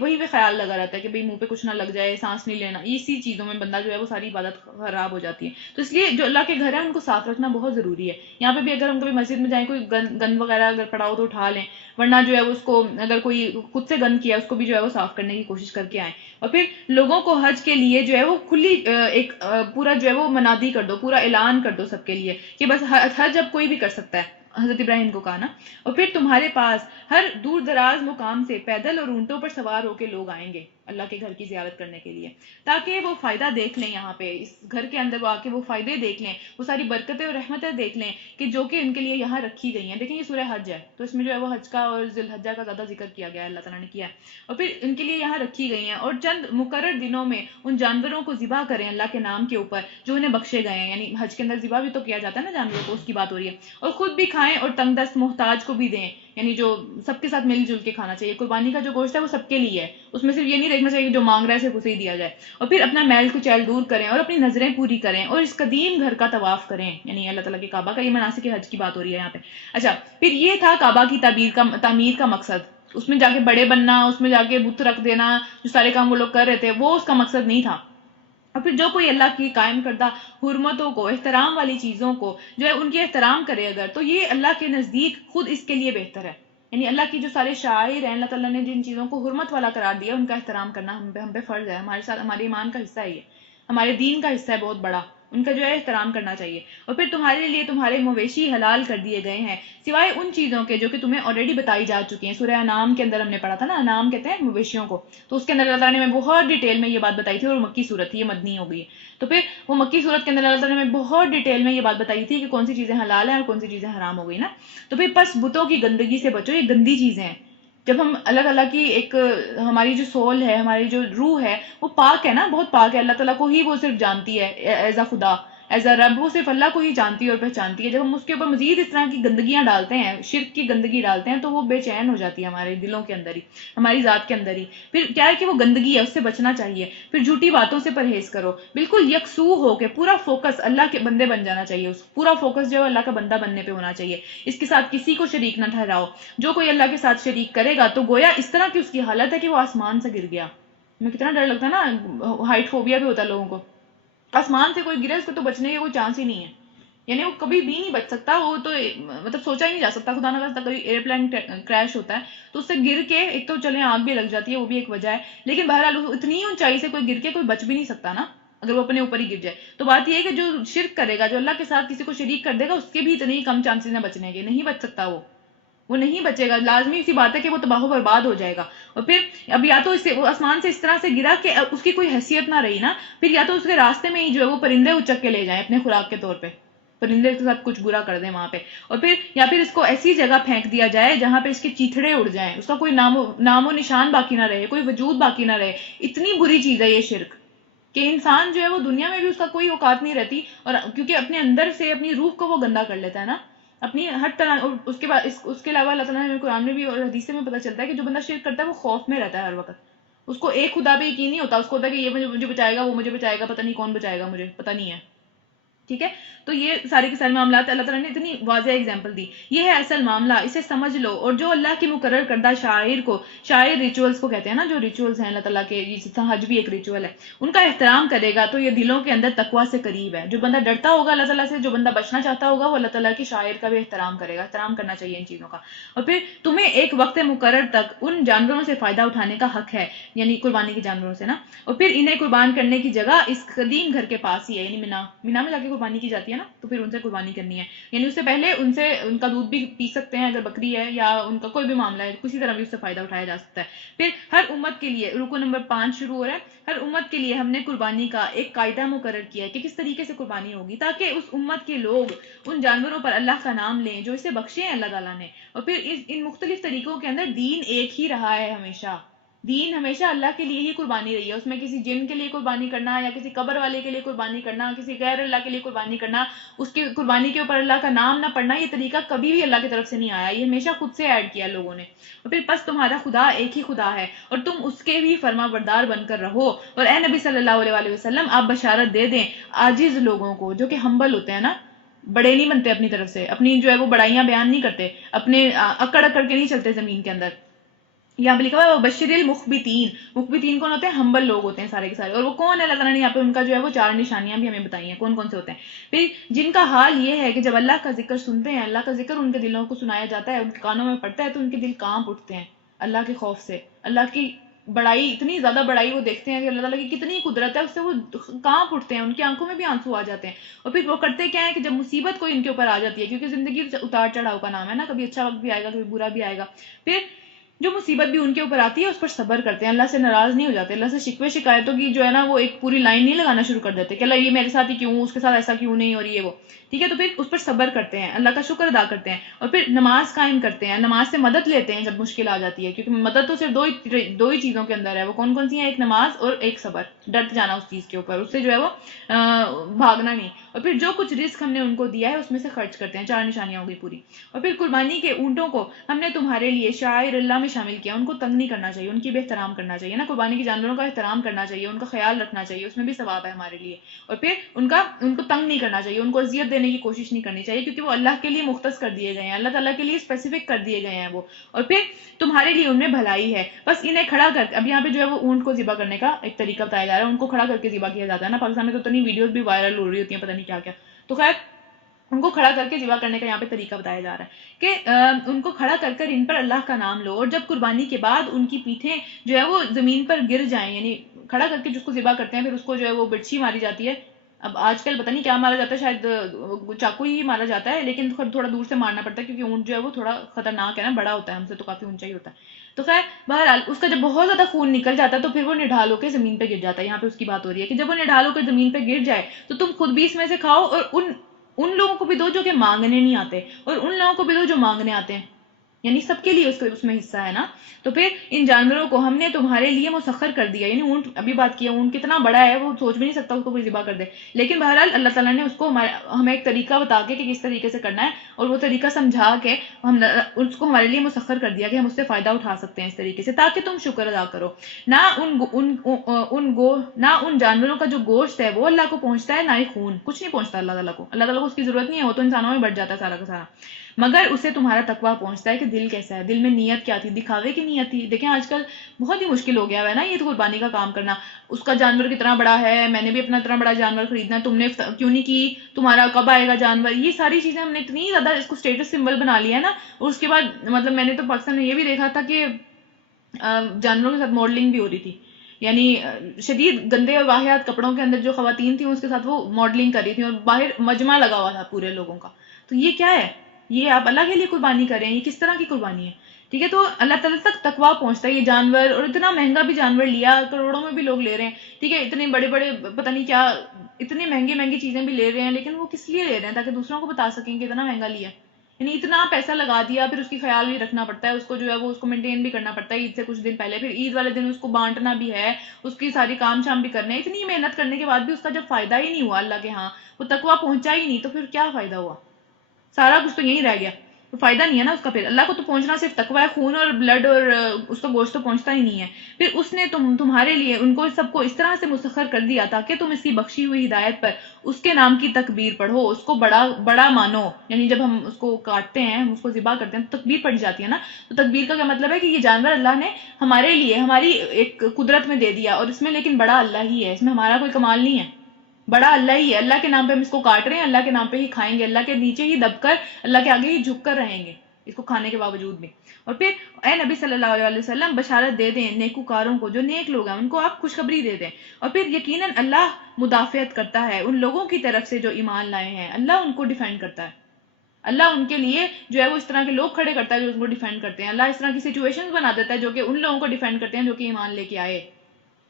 وہی پہ خیال لگا رہتا ہے کہ بھئی منہ پہ کچھ نہ لگ جائے، سانس نہیں لینا، اسی چیزوں میں بندہ جو ہے وہ ساری عبادت خراب ہو جاتی ہے. تو اس لیے جو اللہ کے گھر ہیں ان کو صاف رکھنا بہت ضروری ہے. یہاں پہ بھی اگر ہم کبھی مسجد میں جائیں کوئی گند وغیرہ اگر پڑا ہو تو اٹھا لیں، ورنہ جو ہے اس کو اگر کوئی خود سے گند کیا اس کو بھی جو ہے وہ صاف کرنے کی کوشش کر کے آئیں. اور پھر لوگوں کو حج کے لیے جو ہے وہ کھلی ایک پورا جو ہے وہ منادی کر دو، پورا اعلان کر دو سب کے لیے کہ بس حج اب کوئی بھی کر سکتا ہے، حضرت ابراہیم کو کہا نا. اور پھر تمہارے پاس ہر دور دراز مقام سے پیدل اور اونٹوں پر سوار ہو کے لوگ آئیں گے اللہ کے گھر کی زیارت کرنے کے لیے، تاکہ وہ فائدہ دیکھ لیں، یہاں پہ اس گھر کے اندر وہ آ کے وہ فائدے دیکھ لیں، وہ ساری برکتیں اور رحمتیں دیکھ لیں کہ جو کہ ان کے لیے یہاں رکھی گئی ہیں. دیکھیں یہ سورہ حج ہے تو اس میں جو ہے وہ حج کا اور ذی الحجہ کا زیادہ ذکر کیا گیا ہے، اللہ تعالیٰ نے کیا ہے. اور پھر ان کے لیے یہاں رکھی گئی ہیں، اور چند مقرر دنوں میں ان جانوروں کو ذبح کریں اللہ کے نام کے اوپر جو انہیں بخشے گئے ہیں. یعنی حج کے اندر ذبح بھی تو کیا جاتا ہے نا جانوروں کو، اس کی بات ہو رہی ہے. اور خود بھی کھائیں اور تنگ دست محتاج کو بھی دیں، یعنی جو سب کے ساتھ مل جل کے کھانا چاہیے. قربانی کا جو گوشت ہے وہ سب کے لیے ہے، اس میں صرف یہ نہیں دیکھنا چاہیے کہ جو مانگ رہا ہے صرف اسے ہی دیا جائے. اور پھر اپنا میل کچیل دور کریں اور اپنی نظریں پوری کریں اور اس قدیم گھر کا طواف کریں، یعنی اللہ تعالیٰ کے کعبہ کا، یہ مناسک حج کی بات ہو رہی ہے یہاں پہ. اچھا پھر یہ تھا کعبہ کی تعمیر کا مقصد، اس میں جا کے بڑے بننا، اس میں جا کے بت رکھ دینا، جو سارے کام وہ لوگ کر رہے تھے وہ اس کا مقصد نہیں تھا. اور پھر جو کوئی اللہ کی قائم کردہ حرمتوں کو، احترام والی چیزوں کو جو ہے ان کی احترام کرے اگر، تو یہ اللہ کے نزدیک خود اس کے لیے بہتر ہے. یعنی اللہ کی جو سارے شاعر ہیں، اللہ تعالیٰ نے جن چیزوں کو حرمت والا قرار دیا ان کا احترام کرنا ہم پہ فرض ہے، ہمارے ساتھ ہمارے ایمان کا حصہ ہے، یہ ہمارے دین کا حصہ ہے بہت بڑا، ان کا جو ہے احترام کرنا چاہیے. اور پھر تمہارے لیے تمہارے مویشی حلال کر دیے گئے ہیں سوائے ان چیزوں کے جو کہ تمہیں آلریڈی بتائی جا چکی ہیں. سورہ انعام کے اندر ہم نے پڑھا تھا نا، انعام کہتے ہیں مویشیوں کو، تو اس کے اندر اللہ تعالیٰ نے بہت ڈیٹیل میں یہ بات بتائی تھی، اور مکی صورت تھی، یہ مدنی ہو گئی ہے. تو پھر وہ مکی صورت کے اندر اللہ تعالیٰ نے بہت ڈیٹیل میں یہ بات بتائی تھی کہ کون سی چیزیں حلال ہیں اور کون سی چیزیں حرام ہو گئی نا. تو پھر پس بتوں کی گندگی سے بچو، یہ گندی چیزیں ہیں. جب ہم اللہ تعالیٰ کی ایک ہماری جو سول ہے، ہماری جو روح ہے وہ پاک ہے نا، بہت پاک ہے، اللہ تعالیٰ کو ہی وہ صرف جانتی ہے ایز اے خدا، ایز اے رب، وہ صرف اللہ کو ہی جانتی ہے اور پہچانتی ہے. جب ہم اس کے اوپر مزید اس طرح کی گندگیاں ڈالتے ہیں، شرک کی گندگی ڈالتے ہیں، تو وہ بے چین ہو جاتی ہے ہمارے دلوں کے اندر ہی، ہماری ذات کے اندر ہی. پھر کیا ہے کہ وہ گندگی ہے، اس سے بچنا چاہیے. پھر جھوٹی باتوں سے پرہیز کرو، بالکل یکسو ہو کے پورا فوکس اللہ کے بندے بن جانا چاہیے، پورا فوکس جو ہے اللہ کا بندہ بننے پہ ہونا چاہیے. اس کے ساتھ کسی کو شریک نہ ٹھہراؤ، جو کوئی اللہ کے ساتھ شریک کرے گا تو گویا اس طرح کی اس کی حالت ہے کہ وہ آسمان سے گر گیا. ہمیں کتنا ڈر لگتا ہے نا، ہائٹ فوبیا بھی ہوتا ہے لوگوں کو، آسمان سے کوئی گرے اس کو تو بچنے کا کوئی چانس ہی نہیں ہے، یعنی وہ کبھی بھی نہیں بچ سکتا، وہ تو مطلب سوچا ہی نہیں جا سکتا. خدا نہ خواستہ کبھی ایئرپلین کریش ہوتا ہے تو اس سے گر کے ایک تو چلیں آگ بھی لگ جاتی ہے، وہ بھی ایک وجہ ہے، لیکن بہرحال اتنی اونچائی سے کوئی گر کے کوئی بچ بھی نہیں سکتا نا، اگر وہ اپنے اوپر ہی گر جائے. تو بات یہ ہے کہ جو شرک کرے گا، جو اللہ کے ساتھ کسی کو شریک کر دے گا، اس کے بھی اتنے ہی کم چانسز ہیں بچنے کے، نہیں بچ سکتا، وہ نہیں بچے گا، لازمی سی بات ہے کہ وہ تباہ و برباد ہو جائے گا. اور پھر اب یا تو وہ آسمان سے اس طرح سے گرا کہ اس کی کوئی حیثیت نہ رہی نا، پھر یا تو اس کے راستے میں ہی جو ہے وہ پرندے اچک کے لے جائیں اپنے خوراک کے طور پہ، پرندے کے ساتھ کچھ برا کر دیں وہاں پہ. اور پھر یا پھر اس کو ایسی جگہ پھینک دیا جائے جہاں پہ اس کے چیتھڑے اڑ جائیں، اس کا کوئی نام و نشان باقی نہ رہے، کوئی وجود باقی نہ رہے. اتنی بری چیز ہے یہ شرک کہ انسان جو ہے وہ دنیا میں بھی اس کا کوئی اوقات نہیں رہتی، اور کیونکہ اپنے اندر سے اپنی روح کو وہ گندا کر لیتا ہے نا اپنی ہر طرح. اور اس کے بعد اس کے علاوہ اللہ تعالیٰ نے قرآن میں بھی اور حدیث میں پتہ چلتا ہے کہ جو بندہ شرک کرتا ہے وہ خوف میں رہتا ہے ہر وقت. اس کو ایک خدا پہ یقین نہیں ہوتا، اس کو ہوتا ہے کہ یہ مجھے بچائے گا، وہ مجھے بچائے گا، پتہ نہیں کون بچائے گا مجھے، پتہ نہیں ہے. ٹھیک ہے، تو یہ سارے کے سارے معاملات اللہ تعالیٰ نے اتنی واضح اگزامپل دی. یہ ہے اصل معاملہ، اسے سمجھ لو. اور جو اللہ کی مقرر کردہ شاعر ریچولز کو کہتے ہیں نا، جو ریچولز ہیں اللہ تعالیٰ کے، جس طرح حج بھی ایک ریچول ہے، ان کا احترام کرے گا تو یہ دلوں کے اندر تقویٰ سے قریب ہے. جو بندہ ڈرتا ہوگا اللہ تعالیٰ سے، جو بندہ بچنا چاہتا ہوگا، وہ اللہ تعالیٰ کی شاعر کا بھی احترام کرے گا. احترام کرنا چاہیے ان چیزوں کا. اور پھر تمہیں ایک وقت مقرر تک ان جانوروں سے فائدہ اٹھانے کا حق ہے، یعنی قربانی کے جانوروں سے نا. اور پھر انہیں قربان کرنے کی جگہ اس قدیم گھر کے پاس ہی ہے، یعنی مینا میں جا کے قربانی کی جاتی ہے نا، تو پھر ان سے قربانی کرنی ہے. یعنی اس سے پہلے ان کا دودھ بھی پی سکتے ہیں اگر بکری ہے، یا ان کا کوئی بھی معاملہ ہے، کسی طرح بھی اس سے فائدہ اٹھایا جا سکتا ہے. پھر ہر امت کے لیے، رکو نمبر 5 شروع ہو رہا ہے، ہر امت کے لیے ہم نے قربانی کا ایک قاعدہ مقرر کیا ہے کہ کس طریقے سے قربانی ہوگی، تاکہ اس امت کے لوگ ان جانوروں پر اللہ کا نام لیں جو اسے بخشے ہیں اللہ تعالیٰ نے. اور پھر ان مختلف طریقوں کے اندر دین ایک ہی رہا ہے ہمیشہ. دین ہمیشہ اللہ کے لیے ہی قربانی رہی ہے، اس میں کسی جن کے لیے قربانی کرنا یا کسی قبر والے کے لیے قربانی کرنا، کسی غیر اللہ کے لیے قربانی کرنا، اس کی قربانی کے اوپر اللہ کا نام نہ پڑھنا، یہ طریقہ کبھی بھی اللہ کی طرف سے نہیں آیا، یہ ہمیشہ خود سے ایڈ کیا لوگوں نے۔ اور پھر پس تمہارا خدا ایک ہی خدا ہے اور تم اس کے بھی فرما بردار بن کر رہو۔ اور اے نبی صلی اللہ علیہ وآلہ وسلم آپ بشارت دے دیں عاجز لوگوں کو جو کہ ہمبل ہوتے ہیں نا، بڑے نہیں بنتے اپنی طرف سے، اپنی جو ہے وہ بڑائیاں بیان نہیں کرتے، اپنے اکڑ اکڑ کے نہیں چلتے زمین کے اندر۔ یہاں پہ لکھا ہوا ہے بشر المخبتین، مخبتین کون ہوتے ہیں؟ ہمبل لوگ ہوتے ہیں سارے کے سارے، اور وہ کون ہے؟ اللہ تعالیٰ نے یہاں پہ ان کا جو ہے وہ 4 نشانیاں بھی ہمیں بتائی ہیں کون کون سے ہوتے ہیں۔ پھر جن کا حال یہ ہے کہ جب اللہ کا ذکر سنتے ہیں، اللہ کا ذکر ان کے دلوں کو سنایا جاتا ہے، ان کے کانوں میں پڑتا ہے تو ان کے دل کانپ اٹھتے ہیں اللہ کے خوف سے، اللہ کی بڑائی، اتنی زیادہ بڑائی وہ دیکھتے ہیں کہ اللہ تعالیٰ کی کتنی قدرت ہے، اس سے وہ کانپ اٹھتے ہیں، ان کی آنکھوں میں بھی آنسو آ جاتے ہیں۔ اور پھر وہ کرتے کیا ہے کہ جب مصیبت کوئی ان کے اوپر آ جاتی ہے، کیونکہ زندگی اتار چڑھاؤ کا نام ہے نا، کبھی اچھا وقت بھی آئے گا، کبھی برا بھی آئے گا، پھر جو مصیبت بھی ان کے اوپر آتی ہے اس پر صبر کرتے ہیں، اللہ سے ناراض نہیں ہو جاتے، اللہ سے شکوے شکایتوں کی جو ہے نا وہ ایک پوری لائن نہیں لگانا شروع کر دیتے کہ اللہ یہ میرے ساتھ ہی کیوں، اس کے ساتھ ایسا کیوں نہیں، اور یہ وہ، ٹھیک ہے۔ تو پھر اس پر صبر کرتے ہیں، اللہ کا شکر ادا کرتے ہیں، اور پھر نماز قائم کرتے ہیں، نماز سے مدد لیتے ہیں جب مشکل آ جاتی ہے، کیونکہ مدد تو صرف دو ہی چیزوں کے اندر ہے، وہ کون کون سی ہیں؟ ایک نماز اور ایک صبر، ڈٹ جانا اس چیز کے اوپر، اس سے جو ہے وہ بھاگنا نہیں۔ اور پھر جو کچھ رزق ہم نے ان کو دیا ہے اس میں سے خرچ کرتے ہیں، 4 نشانیاں ہوگی پوری۔ اور پھر قربانی کے اونٹوں کو ہم نے تمہارے لیے شاعر اللہ میں شامل کیا، ان کو تنگ نہیں کرنا چاہیے، ان کی بھی احترام کرنا چاہیے نا، قربانی کے جانوروں کا احترام کرنا چاہیے، ان کا خیال رکھنا چاہیے، اس میں بھی ثواب ہے ہمارے لیے۔ اور پھر ان کو تنگ نہیں کرنا چاہیے، ان کو اذیت دینے کی کوشش نہیں کرنی چاہیے، کیونکہ وہ اللہ کے لیے مختص کر دیے گئے ہیں، اللہ تعالیٰ کے لیے اسپیسیفک کر دیے گئے ہیں وہ۔ اور پھر تمہارے لیے ان میں بھلائی ہے، بس انہیں کھڑا کر، اب یہاں پہ جو ہے وہ اونٹ کو ذبح کرنے کا ایک طریقہ بتایا جا رہا ہے، ان کو کھڑا کر کے ذبح کیا جاتا ہے نا، پاکستان میں تو اتنی ویڈیوز بھی وائرل ہو رہی ہوتی ہیں پتہ نہیں کیا کیا، تو خیر ان کو کھڑا کر کے ذبح کرنے کا یہاں پہ طریقہ بتایا جا رہا ہے کہ ان کو کھڑا کر کر ان پر اللہ کا نام لو، اور جب قربانی کے بعد ان کی پیٹھیں جو ہے وہ زمین پر گر جائیں، یعنی کھڑا کر کے جس کو ذبح کرتے ہیں پھر اس کو جو ہے وہ برچھی ماری جاتی ہے، اب آج کل پتہ نہیں کیا مارا جاتا ہے، شاید چاقو ہی مارا جاتا ہے، لیکن تھوڑا دور سے مارنا پڑتا ہے کیونکہ اونٹ جو ہے وہ تھوڑا خطرناک ہے نا، بڑا ہوتا ہے ہم سے تو کافی اونچا ہی ہوتا ہے۔ تو خیر بہرحال اس کا جب بہت زیادہ خون نکل جاتا ہے تو پھر وہ نڈھال ہو کے زمین پہ گر جاتا ہے، یہاں پہ اس کی بات ہو رہی ہے کہ جب وہ نڈھال ہو کے زمین پہ گر جائے تو تم خود بھی اس میں سے کھاؤ، اور ان لوگوں کو بھی دو جو کہ مانگنے نہیں آتے، اور ان لوگوں کو بھی دو جو مانگنے آتے ہیں، یعنی سب کے لیے اس میں حصہ ہے نا۔ تو پھر ان جانوروں کو ہم نے تمہارے لیے مسخر کر دیا، یعنی اونٹ ابھی بات کیا، اونٹ کتنا بڑا ہے وہ سوچ بھی نہیں سکتا اس کو کوئی ذبح کر دے، لیکن بہرحال اللہ تعالیٰ نے اس کو ہمیں ایک طریقہ بتا کے کہ کس طریقے سے کرنا ہے، اور وہ طریقہ سمجھا کے ہم اس کو ہمارے لیے مسخر کر دیا کہ ہم اس سے فائدہ اٹھا سکتے ہیں اس طریقے سے، تاکہ تم شکر ادا کرو۔ نہ ان جانوروں کا جو گوشت ہے وہ اللہ کو پہنچتا ہے، نہ ہی خون، کچھ نہیں پہنچتا اللہ تعالیٰ کو، اللہ تعالیٰ کو اس کی ضرورت نہیں ہے، وہ تو انسانوں میں بڑھ جاتا ہے سارا کا سارا، مگر اسے تمہارا تقویٰ پہنچتا ہے کہ دل کیسا ہے، دل میں نیت کیا تھی، دکھاوے کی نیت تھی۔ دیکھیں آج کل بہت ہی مشکل ہو گیا ہے نا یہ تو قربانی کا کام کرنا، اس کا جانور کتنا بڑا ہے، میں نے بھی اپنا اتنا بڑا جانور خریدنا ہے، تم نے کیوں نہیں کی، تمہارا کب آئے گا جانور، یہ ساری چیزیں ہم نے اتنی زیادہ اس کو اسٹیٹس سمبل بنا لیا ہے نا۔ اور اس کے بعد مطلب میں نے تو پاکستان میں یہ بھی دیکھا تھا کہ جانوروں کے ساتھ ماڈلنگ بھی ہو رہی تھی، یعنی شدید گندے اور واہیات کپڑوں کے اندر جو خواتین تھیں اس کے ساتھ وہ ماڈلنگ کر رہی تھیں، اور باہر مجمع لگا ہوا تھا پورے لوگوں کا۔ تو یہ کیا ہے؟ یہ آپ اللہ کے لیے قربانی کر رہے ہیں، یہ کس طرح کی قربانی ہے؟ ٹھیک ہے، تو اللہ تعالیٰ تک تقویٰ پہنچتا ہے یہ جانور، اور اتنا مہنگا بھی جانور لیا، کروڑوں میں بھی لوگ لے رہے ہیں، ٹھیک ہے، اتنے بڑے بڑے پتہ نہیں کیا اتنے مہنگی مہنگی چیزیں بھی لے رہے ہیں، لیکن وہ کس لیے لے رہے ہیں؟ تاکہ دوسروں کو بتا سکیں کہ اتنا مہنگا لیا، یعنی اتنا پیسہ لگا دیا، پھر اس کی خیال بھی رکھنا پڑتا ہے، اس کو جو ہے وہ اس کو مینٹین بھی کرنا پڑتا ہے عید سے کچھ دن پہلے، پھر عید والے دن اس کو بانٹنا بھی ہے، اس کی ساری کام شام بھی کرنے، اتنی محنت کرنے کے بعد بھی اس کا جب فائدہ ہی نہیں ہوا اللہ کے ہاں، وہ تقویٰ پہنچا ہی نہیں، تو پھر کیا فائدہ ہوا؟ سارا کچھ تو یہیں رہ گیا، تو فائدہ نہیں ہے نا اس کا۔ پھر اللہ کو تو پہنچنا صرف تقویٰ، خون اور بلڈ اور اس کا گوشت تو پہنچتا ہی نہیں ہے۔ پھر اس نے تمہارے لیے ان کو سب کو اس طرح سے مسخر کر دیا تاکہ تم اس کی بخشی ہوئی ہدایت پر اس کے نام کی تکبیر پڑھو، اس کو بڑا بڑا مانو، یعنی جب ہم اس کو کاٹتے ہیں، ہم اس کو ذبح کرتے ہیں تو تکبیر پڑھی جاتی ہے نا، تو تکبیر کا کیا مطلب ہے کہ یہ جانور اللہ نے ہمارے لیے ہماری ایک قدرت میں دے دیا، اور اس میں لیکن بڑا اللہ ہی ہے، اس میں ہمارا کوئی کمال نہیں ہے، بڑا اللہ ہی ہے، اللہ کے نام پہ ہم اس کو کاٹ رہے ہیں، اللہ کے نام پہ ہی کھائیں گے، اللہ کے نیچے ہی دب کر، اللہ کے آگے ہی جھک کر رہیں گے اس کو کھانے کے باوجود بھی۔ اور پھر اے نبی صلی اللہ علیہ وسلم بشارت دے دیں نیکوکاروں کو، جو نیک لوگ ہیں ان کو آپ خوشخبری دے دیں، اور پھر یقیناً اللہ مدافعت کرتا ہے ان لوگوں کی طرف سے جو ایمان لائے ہیں، اللہ ان کو ڈیفینڈ کرتا ہے، اللہ ان کے لیے جو ہے وہ اس طرح کے لوگ کھڑے کرتا ہے جو ان کو ڈیفینڈ کرتے ہیں، اللہ اس طرح کی سچویشنز بنا دیتا ہے جو کہ ان لوگوں کو ڈیفینڈ کرتے ہیں جو کہ ایمان لے کے آئے،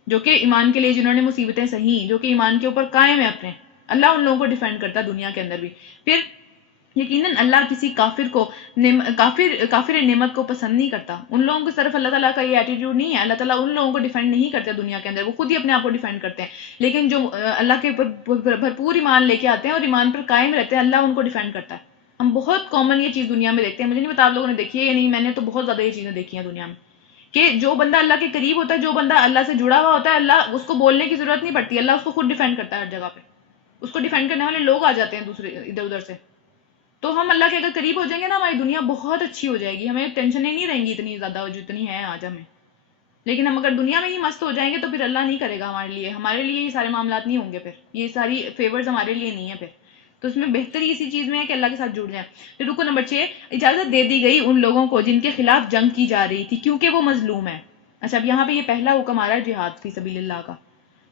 جو کہ ایمان کے لیے جنہوں نے مصیبتیں سہی، جو کہ ایمان کے اوپر قائم ہے اپنے، اللہ ان لوگوں کو ڈیفینڈ کرتا ہے دنیا کے اندر بھی۔ پھر یقیناً اللہ کسی کافر کو کافر نعمت کو پسند نہیں کرتا. ان لوگوں کی طرف اللہ تعالیٰ کا یہ ایٹیٹیوڈ نہیں ہے. اللہ تعالیٰ ان لوگوں کو ڈیفینڈ نہیں کرتے دنیا کے اندر، وہ خود ہی اپنے آپ کو ڈیفینڈ کرتے ہیں. لیکن جو اللہ کے اوپر بھرپور ایمان لے کے آتے ہیں اور ایمان پر قائم رہتے ہیں، اللہ ان کو ڈیفینڈ کرتا ہے. ہم بہت کامن یہ چیز دنیا میں دیکھتے ہیں. مجھے نہیں پتا آپ لوگوں نے دیکھی ہے یا نہیں، میں نے تو بہت زیادہ یہ چیزیں دیکھی ہیں دنیا میں، کہ جو بندہ اللہ کے قریب ہوتا ہے، جو بندہ اللہ سے جڑا ہوا ہوتا ہے، اللہ اس کو بولنے کی ضرورت نہیں پڑتی، اللہ اس کو خود ڈیفینڈ کرتا ہے ہر جگہ پہ. اس کو ڈیفینڈ کرنے والے لوگ آ جاتے ہیں دوسرے ادھر ادھر سے. تو ہم اللہ کے اگر قریب ہو جائیں گے نا، ہماری دنیا بہت اچھی ہو جائے گی، ہمیں ٹینشنیں نہیں رہیں گی اتنی زیادہ جتنی ہیں آج ہمیں. لیکن ہم اگر دنیا میں ہی مست ہو جائیں گے تو پھر اللہ نہیں کرے گا ہمارے لیے یہ سارے معاملات نہیں ہوں گے، پھر یہ ساری فیورز ہمارے لیے نہیں ہیں پھر. تو اس میں بہتری اسی چیز میں ہے کہ اللہ کے ساتھ جڑ جائیں. تو رکو نمبر 6، اجازت دے دی گئی ان لوگوں کو جن کے خلاف جنگ کی جا رہی تھی کیونکہ وہ مظلوم ہیں. اچھا، اب یہاں پہ یہ پہلا حکم آ رہا ہے جہاد فی سبیل اللہ کا،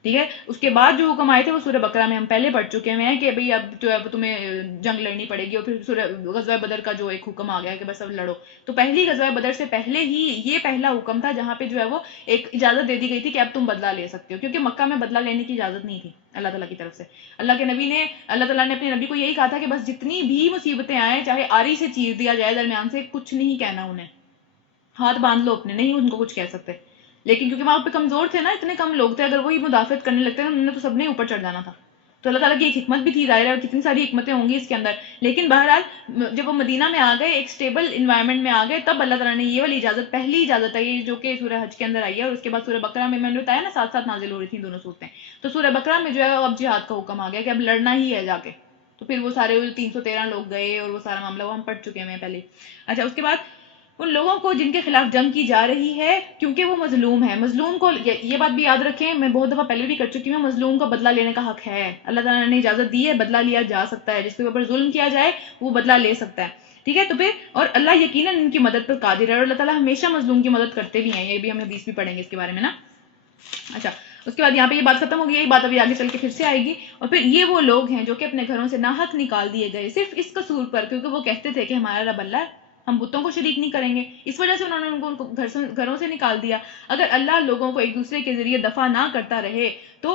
ٹھیک ہے. اس کے بعد جو حکم آئے تھے وہ سورہ بقرہ میں ہم پہلے پڑھ چکے ہیں کہ بھئی اب جو ہے تمہیں جنگ لڑنی پڑے گی، اور پھر سورہ غزوہ بدر کا جو ایک حکم آ گیا کہ بس اب لڑو. تو پہلی غزوہ بدر سے پہلے ہی یہ پہلا حکم تھا جہاں پہ جو ہے وہ ایک اجازت دے دی گئی تھی کہ اب تم بدلہ لے سکتے ہو، کیونکہ مکہ میں بدلہ لینے کی اجازت نہیں تھی اللہ تعالیٰ کی طرف سے. اللہ تعالیٰ نے اپنے نبی کو یہی کہا تھا کہ بس جتنی بھی مصیبتیں آئیں، چاہے آری سے چیر دیا جائے درمیان سے، کچھ نہیں کہنا انہیں، ہاتھ باندھ لو اپنے، نہیں ان کو کچھ کہہ سکتے. لیکن کیونکہ وہاں پہ کمزور تھے نا، اتنے کم لوگ تھے، اگر وہی مدافعت کرنے لگتے ہیں انہوں نے تو سب نے اوپر چڑھ جانا تھا. تو اللہ تعالیٰ کی ایک حکمت بھی تھی، ظاہر ہے کتنی ساری حکمتیں ہوں گی اس کے اندر. لیکن بہرحال جب وہ مدینہ میں آ گئے، ایک سٹیبل انوائرمنٹ میں آ گئے، تب اللہ تعالیٰ نے یہ والی اجازت، پہلی اجازت ہے یہ جو کہ سورہ حج کے اندر آئی ہے. اور اس کے بعد سورہ بقرہ میں نے بتایا نا ساتھ ساتھ نازل ہو رہی تھیں دونوں صورتیں. تو سورہ بقرہ میں جو ہے اب جہاد کا حکم آ گیا کہ اب لڑنا ہی ہے جا کے. تو پھر وہ سارے 313 لوگ گئے اور وہ سارا معاملہ وہ ہم پڑھ چکے ہیں پہلے. اچھا، اس کے بعد ان لوگوں کو جن کے خلاف جنگ کی جا رہی ہے کیونکہ وہ مظلوم ہے. مظلوم کو یہ بات بھی یاد رکھیں، میں بہت دفعہ پہلے بھی کر چکی ہوں، مظلوم کو بدلہ لینے کا حق ہے. اللہ تعالیٰ نے اجازت دی ہے، بدلہ لیا جا سکتا ہے، جس کے اوپر ظلم کیا جائے وہ بدلہ لے سکتا ہے، ٹھیک ہے. تو پھر اور اللہ یقیناً ان کی مدد پر قادر ہے، اور اللہ تعالیٰ ہمیشہ مظلوم کی مدد کرتے بھی ہیں. یہ بھی ہم حدیث بھی پڑھیں گے اس کے بارے میں نا. اچھا، اس کے بعد یہاں پہ یہ بات ختم ہو گئی، یہ بات ابھی آگے چل کے پھر سے آئے گی. اور پھر یہ وہ لوگ ہیں جو کہ اپنے گھروں سے ناحق نکال دیے گئے صرف اس قصور پر کیونکہ وہ کہتے تھے کہ ہمارا رب اللہ ہے، ہم بتوں کو شریک نہیں کریں گے. اس وجہ سے انہوں نے ان کو گھروں سے نکال دیا. اگر اللہ لوگوں کو ایک دوسرے کے ذریعے دفع نہ کرتا رہے تو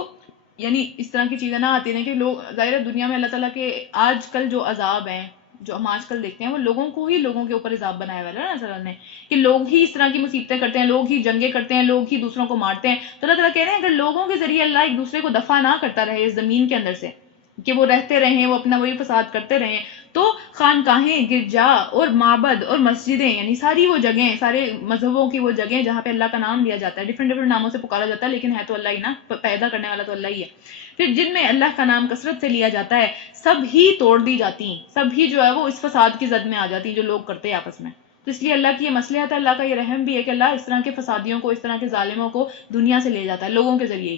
یعنی اس طرح کی چیزیں نہ آتی رہیں کہ لوگ، ظاہر دنیا میں اللہ تعالیٰ کے آج کل جو عذاب ہیں جو ہم آج کل دیکھتے ہیں وہ لوگوں کو ہی لوگوں کے اوپر عذاب بنایا ہوا ہے نا اللہ تعالیٰ نے، کہ لوگ ہی اس طرح کی مصیبتیں کرتے ہیں، لوگ ہی جنگیں کرتے ہیں، لوگ ہی دوسروں کو مارتے ہیں. تو اللہ تعالیٰ کہہ رہے ہیں اگر لوگوں کے ذریعے اللہ ایک دوسرے کو دفع نہ کرتا رہے اس زمین کے اندر سے، کہ وہ رہتے رہیں، وہ اپنا وہی فساد کرتے رہیں، تو خانقاہیں، گرجا اور معبد اور مسجدیں، یعنی ساری وہ جگہیں، سارے مذہبوں کی وہ جگہیں جہاں پہ اللہ کا نام لیا جاتا ہے، ڈفرینٹ ناموں سے پکارا جاتا ہے لیکن ہے تو اللہ ہی نا، پیدا کرنے والا تو اللہ ہی ہے. پھر جن میں اللہ کا نام کثرت سے لیا جاتا ہے سب ہی توڑ دی جاتی ہیں، سب ہی جو ہے وہ اس فساد کی زد میں آ جاتی ہیں جو لوگ کرتے ہیں آپس میں. تو اس لیے اللہ کی یہ مصلحت ہے، اللہ کا یہ رحم بھی ہے کہ اللہ اس طرح کے فسادیوں کو، اس طرح کے ظالموں کو دنیا سے لے جاتا ہے لوگوں کے ذریعے.